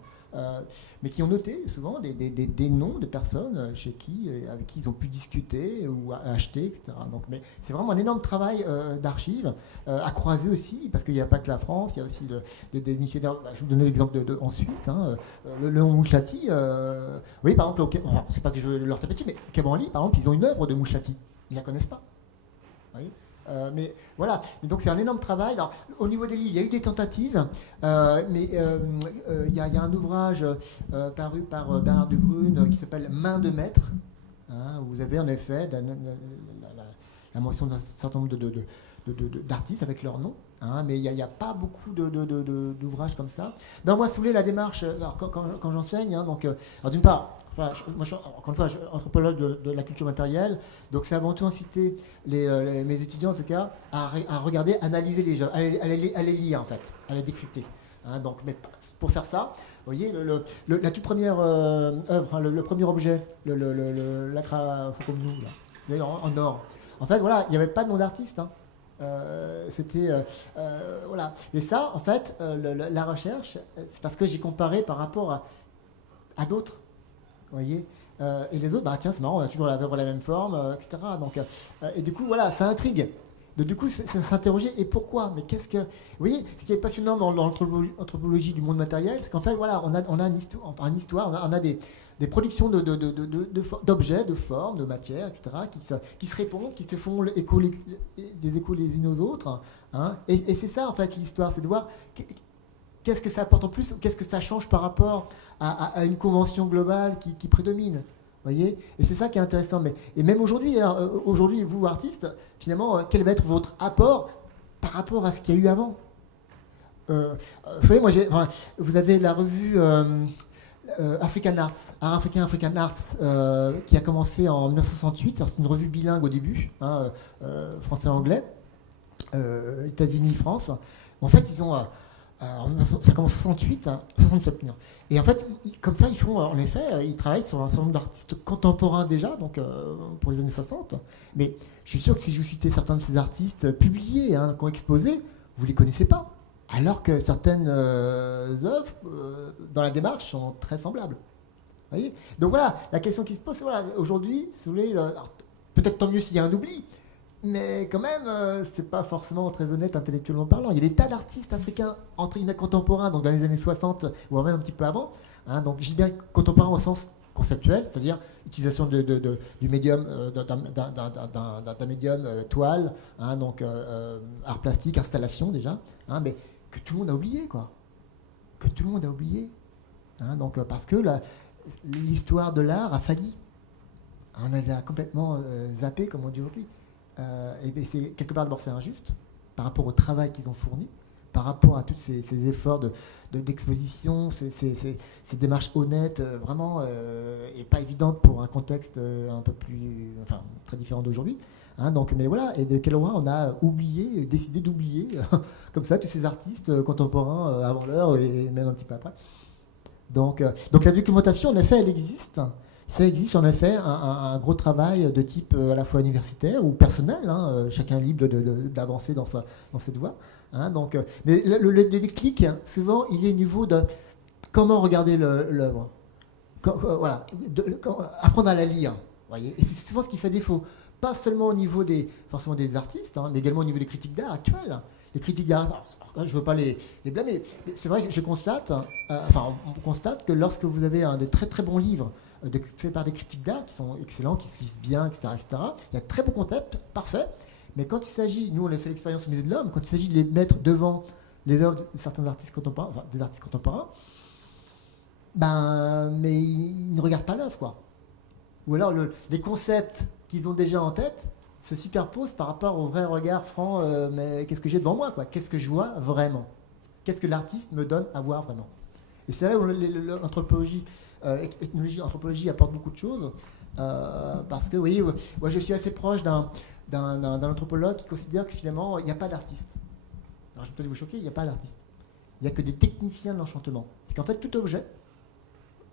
mais qui ont noté souvent des noms de personnes avec qui ils ont pu discuter ou acheter, etc. Donc, mais c'est vraiment un énorme travail d'archives, à croiser aussi, parce qu'il n'y a pas que la France, il y a aussi des missionnaires. Je vous donne l'exemple en Suisse, hein, le nom Mouchlati. Oui, par exemple, c'est pas que je veux leur taper dessus, mais au Quai Branly, par exemple, ils ont une œuvre de Mouchlati. Ils ne la connaissent pas. Vous voyez, mais voilà, et donc c'est un énorme travail. Alors, au niveau des livres, il y a eu des tentatives, mais il y a un ouvrage paru par Bernard de Grune qui s'appelle Main de maître, hein, où vous avez en effet la mention d'un certain nombre d'artistes avec leur nom, hein, mais il n'y a pas beaucoup d'ouvrages comme ça. Non, moi, si vous voulez, la démarche, alors, quand j'enseigne, hein, donc, alors d'une part, voilà, moi, encore une fois, je suis anthropologue de la culture matérielle, donc c'est avant tout inciter mes étudiants, en tout cas, à regarder, analyser les œuvres, à les lire, en fait, à les décrypter. Hein, donc, mais pour faire ça, vous voyez, la toute première œuvre, hein, le premier objet, l'acra Foucault-Mnou, là, en or, en fait, voilà, il n'y avait pas de nom d'artiste, hein. C'était voilà, et ça en fait la recherche, c'est parce que j'ai comparé par rapport à d'autres, vous voyez, et les autres, bah tiens, c'est marrant, on a toujours la même forme, etc. Donc et du coup voilà, ça intrigue, Donc, du coup, ça s'interrogeait, et pourquoi? Mais qu'est-ce que... Vous voyez, ce qui est passionnant dans l'anthropologie du monde matériel, c'est qu'en fait, voilà, on a une histoire, on a des productions d'objets, de formes, de matières, etc., qui se répondent, qui se font des échos les unes aux autres. Hein, et c'est ça, en fait, l'histoire, c'est de voir qu'est-ce que ça apporte en plus, qu'est-ce que ça change par rapport à une convention globale qui prédomine. Voyez, et c'est ça qui est intéressant. Et même aujourd'hui, aujourd'hui, vous, artistes, finalement, quel va être votre apport par rapport à ce qu'il y a eu avant? Vous savez, vous avez la revue African Arts, Art African Arts, qui a commencé en 1968. C'est une revue bilingue au début, hein, français-anglais, États-Unis, France. En fait, ils ont... ça commence en 68, hein, 67. Non. Et en fait, comme ça, ils font, en effet, ils travaillent sur un certain nombre d'artistes contemporains déjà, donc pour les années 60. Mais je suis sûr que si je vous citais certains de ces artistes publiés, hein, qui ont exposé, vous ne les connaissez pas. Alors que certaines œuvres, dans la démarche, sont très semblables. Voyez, donc voilà, la question qui se pose, c'est voilà, aujourd'hui, si vous voulez, peut-être tant mieux s'il y a un oubli, mais quand même, c'est pas forcément très honnête intellectuellement parlant. Il y a des tas d'artistes africains, entre guillemets, contemporains, donc dans les années 60, voire même un petit peu avant. Hein, donc je dis bien contemporain au sens conceptuel, c'est-à-dire utilisation du médium, d'un médium toile, hein, donc art plastique, installation déjà, hein, mais que tout le monde a oublié, quoi. Que tout le monde a oublié. Hein, donc, parce que l'histoire de l'art a failli. On les a complètement zappés, comme on dit aujourd'hui. Et c'est quelque part d'abord c'est injuste par rapport au travail qu'ils ont fourni, par rapport à tous ces efforts d'exposition, ces démarches honnêtes, vraiment et pas évidentes pour un contexte un peu plus, enfin très différent d'aujourd'hui. Hein, donc, mais voilà, et de quel moment on a décidé d'oublier comme ça tous ces artistes contemporains avant l'heure et même un petit peu après. Donc la documentation, en effet, elle existe. Ça existe en effet un gros travail de type à la fois universitaire ou personnel, hein, chacun libre d'avancer dans cette voie. Hein, donc, mais le déclic, souvent, il est au niveau de comment regarder l'œuvre. Voilà, apprendre à la lire. Voyez, et c'est souvent ce qui fait défaut. Pas seulement au niveau forcément des artistes, hein, mais également au niveau des critiques d'art actuels. Les critiques d'art, je ne veux pas les blâmer, mais c'est vrai que je constate, on constate que lorsque vous avez un de très très bons livres faits par des critiques d'art qui sont excellents, qui se lisent bien, etc., il y a de très beaux concepts, parfaits, mais quand il s'agit, nous on a fait l'expérience au Musée de l'Homme, quand il s'agit de les mettre devant les œuvres de certains artistes contemporains, des artistes contemporains, mais ils ne regardent pas l'œuvre, quoi. Ou alors les concepts qu'ils ont déjà en tête se superposent par rapport au vrai regard franc, mais qu'est-ce que j'ai devant moi, quoi? Qu'est-ce que je vois vraiment? Qu'est-ce que l'artiste me donne à voir vraiment? Et c'est là où l'anthropologie, ethnologie, anthropologie apporte beaucoup de choses, parce que, vous voyez, moi je suis assez proche d'un anthropologue qui considère que finalement, il n'y a pas d'artiste. Alors je vais peut-être vous choquer, il n'y a pas d'artiste. Il n'y a que des techniciens de l'enchantement. C'est qu'en fait, tout objet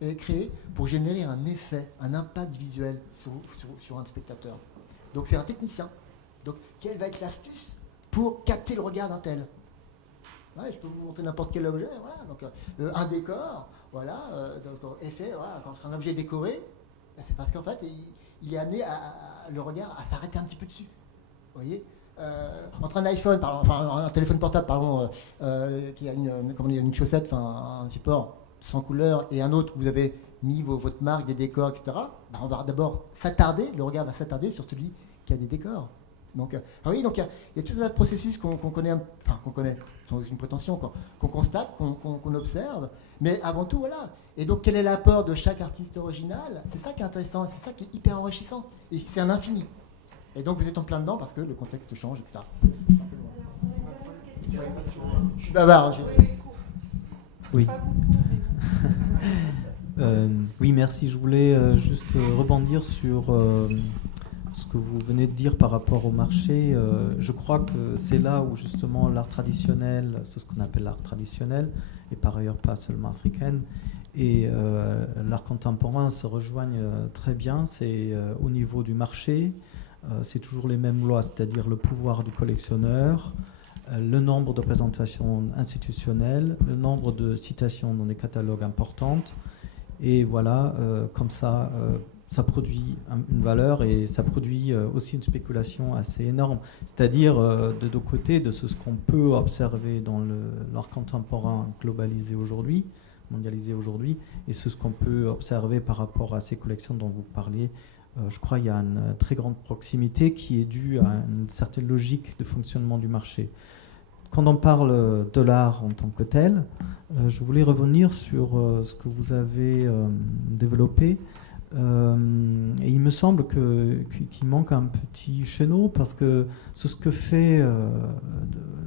est créé pour générer un effet, un impact visuel sur un spectateur. Donc c'est un technicien. Donc quelle va être l'astuce pour capter le regard d'un tel? Ouais, je peux vous montrer n'importe quel objet. Voilà. Donc un décor, voilà, donc, effet. Voilà, quand un objet est décoré, c'est parce qu'en fait il est amené le regard à s'arrêter un petit peu dessus. Vous voyez, entre un iPhone, un téléphone portable, pardon, qui a une chaussette, un support sans couleur, et un autre où vous avez mis votre marque, des décors, etc., on va d'abord le regard va s'attarder sur celui qui a des décors. Donc, oui, donc il y a tout un tas de processus qu'on connaît, sans aucune prétention, qu'on constate, qu'on observe, mais avant tout, voilà. Et donc, quel est l'apport de chaque artiste original? C'est ça qui est intéressant, c'est ça qui est hyper enrichissant, et c'est un infini. Et donc, vous êtes en plein dedans parce que le contexte change, etc. Je suis bavard. Oui. Oui, merci. Je voulais juste rebondir sur ce que vous venez de dire par rapport au marché. Je crois que c'est là où justement l'art traditionnel, c'est ce qu'on appelle l'art traditionnel, et par ailleurs pas seulement africaine, et l'art contemporain se rejoignent très bien. C'est au niveau du marché, c'est toujours les mêmes lois, c'est-à-dire le pouvoir du collectionneur, le nombre de présentations institutionnelles, le nombre de citations dans des catalogues importantes. Et voilà, comme ça, ça produit une valeur et ça produit aussi une spéculation assez énorme. C'est-à-dire, de deux côtés, de ce qu'on peut observer dans l'art contemporain globalisé aujourd'hui, mondialisé aujourd'hui, et ce qu'on peut observer par rapport à ces collections dont vous parliez. Je crois qu'il y a une très grande proximité qui est due à une certaine logique de fonctionnement du marché. Quand on parle de l'art en tant que tel, je voulais revenir sur ce que vous avez développé. Et il me semble qu'il manque un petit chéneau parce que c'est ce que fait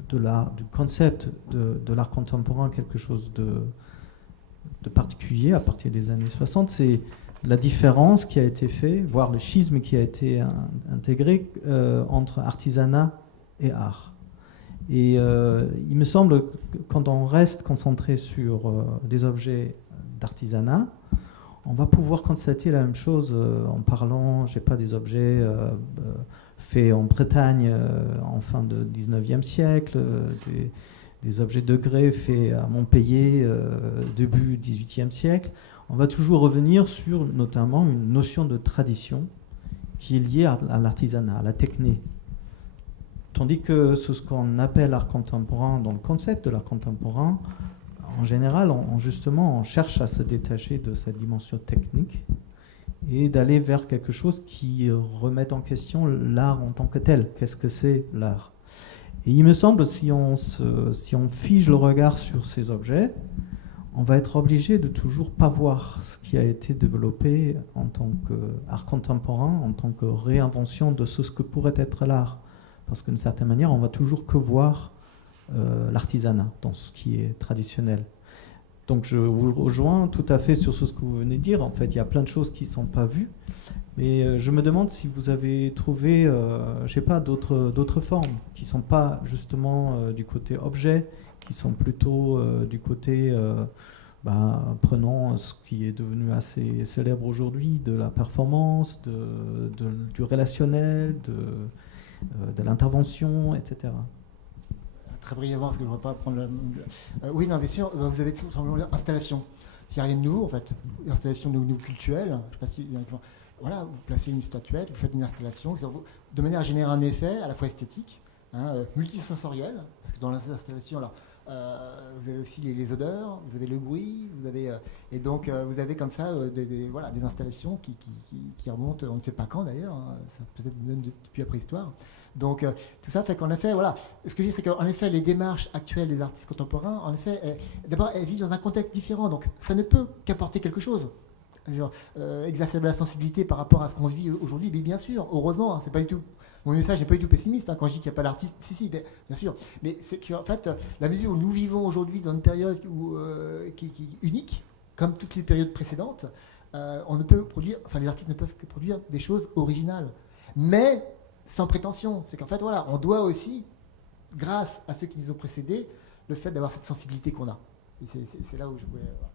de l'art, du concept de l'art contemporain quelque chose de particulier à partir des années 60. C'est la différence qui a été faite, voire le schisme qui a été intégré entre artisanat et art. Et il me semble que quand on reste concentré sur des objets d'artisanat, on va pouvoir constater la même chose en parlant, je sais pas, des objets faits en Bretagne en fin de 19e siècle, des objets de grès faits à Montpellier début 18e siècle. On va toujours revenir sur notamment une notion de tradition qui est liée à l'artisanat, à la techné. Tandis que ce qu'on appelle l'art contemporain, dans le concept de l'art contemporain, en général, on cherche à se détacher de cette dimension technique et d'aller vers quelque chose qui remette en question l'art en tant que tel. Qu'est-ce que c'est l'art ? Et il me semble, si on fige le regard sur ces objets, on va être obligé de toujours pas voir ce qui a été développé en tant qu'art contemporain, en tant que réinvention de ce que pourrait être l'art. Parce qu'une certaine manière, on va toujours que voir l'artisanat dans ce qui est traditionnel. Donc je vous rejoins tout à fait sur ce que vous venez de dire. En fait, il y a plein de choses qui ne sont pas vues. Mais je me demande si vous avez trouvé, je sais pas, d'autres formes qui ne sont pas justement du côté objet, qui sont plutôt du côté, prenons ce qui est devenu assez célèbre aujourd'hui, de la performance, du relationnel, de l'intervention, etc. Très brièvement, parce que je ne voudrais pas prendre oui, non, bien sûr, vous avez tout simplement l'installation. Il n'y a rien de nouveau, en fait. L'installation de nouveau culturelle, je ne sais pas si... Voilà, vous placez une statuette, vous faites une installation, de manière à générer un effet à la fois esthétique, multisensoriel, parce que dans l'installation, alors, vous avez aussi les odeurs, vous avez le bruit, vous avez, et donc vous avez comme ça des installations qui remontent, on ne sait pas quand d'ailleurs, peut-être même depuis la préhistoire. Donc tout ça fait qu'en effet, voilà, ce que je dis, c'est qu'en effet, les démarches actuelles des artistes contemporains, en effet, d'abord, elles vivent dans un contexte différent, donc ça ne peut qu'apporter quelque chose. Genre, exacerber la sensibilité par rapport à ce qu'on vit aujourd'hui, mais bien sûr, heureusement, hein, c'est pas du tout. Mon message n'est pas du tout pessimiste quand je dis qu'il n'y a pas d'artiste. Si, bien sûr. Mais c'est qu'en fait, la mesure où nous vivons aujourd'hui dans une période qui est unique, comme toutes les périodes précédentes, on ne peut produire, enfin les artistes ne peuvent que produire des choses originales, mais sans prétention. C'est qu'en fait, voilà, on doit aussi, grâce à ceux qui nous ont précédés, le fait d'avoir cette sensibilité qu'on a. Et c'est là où je voulais... Voilà.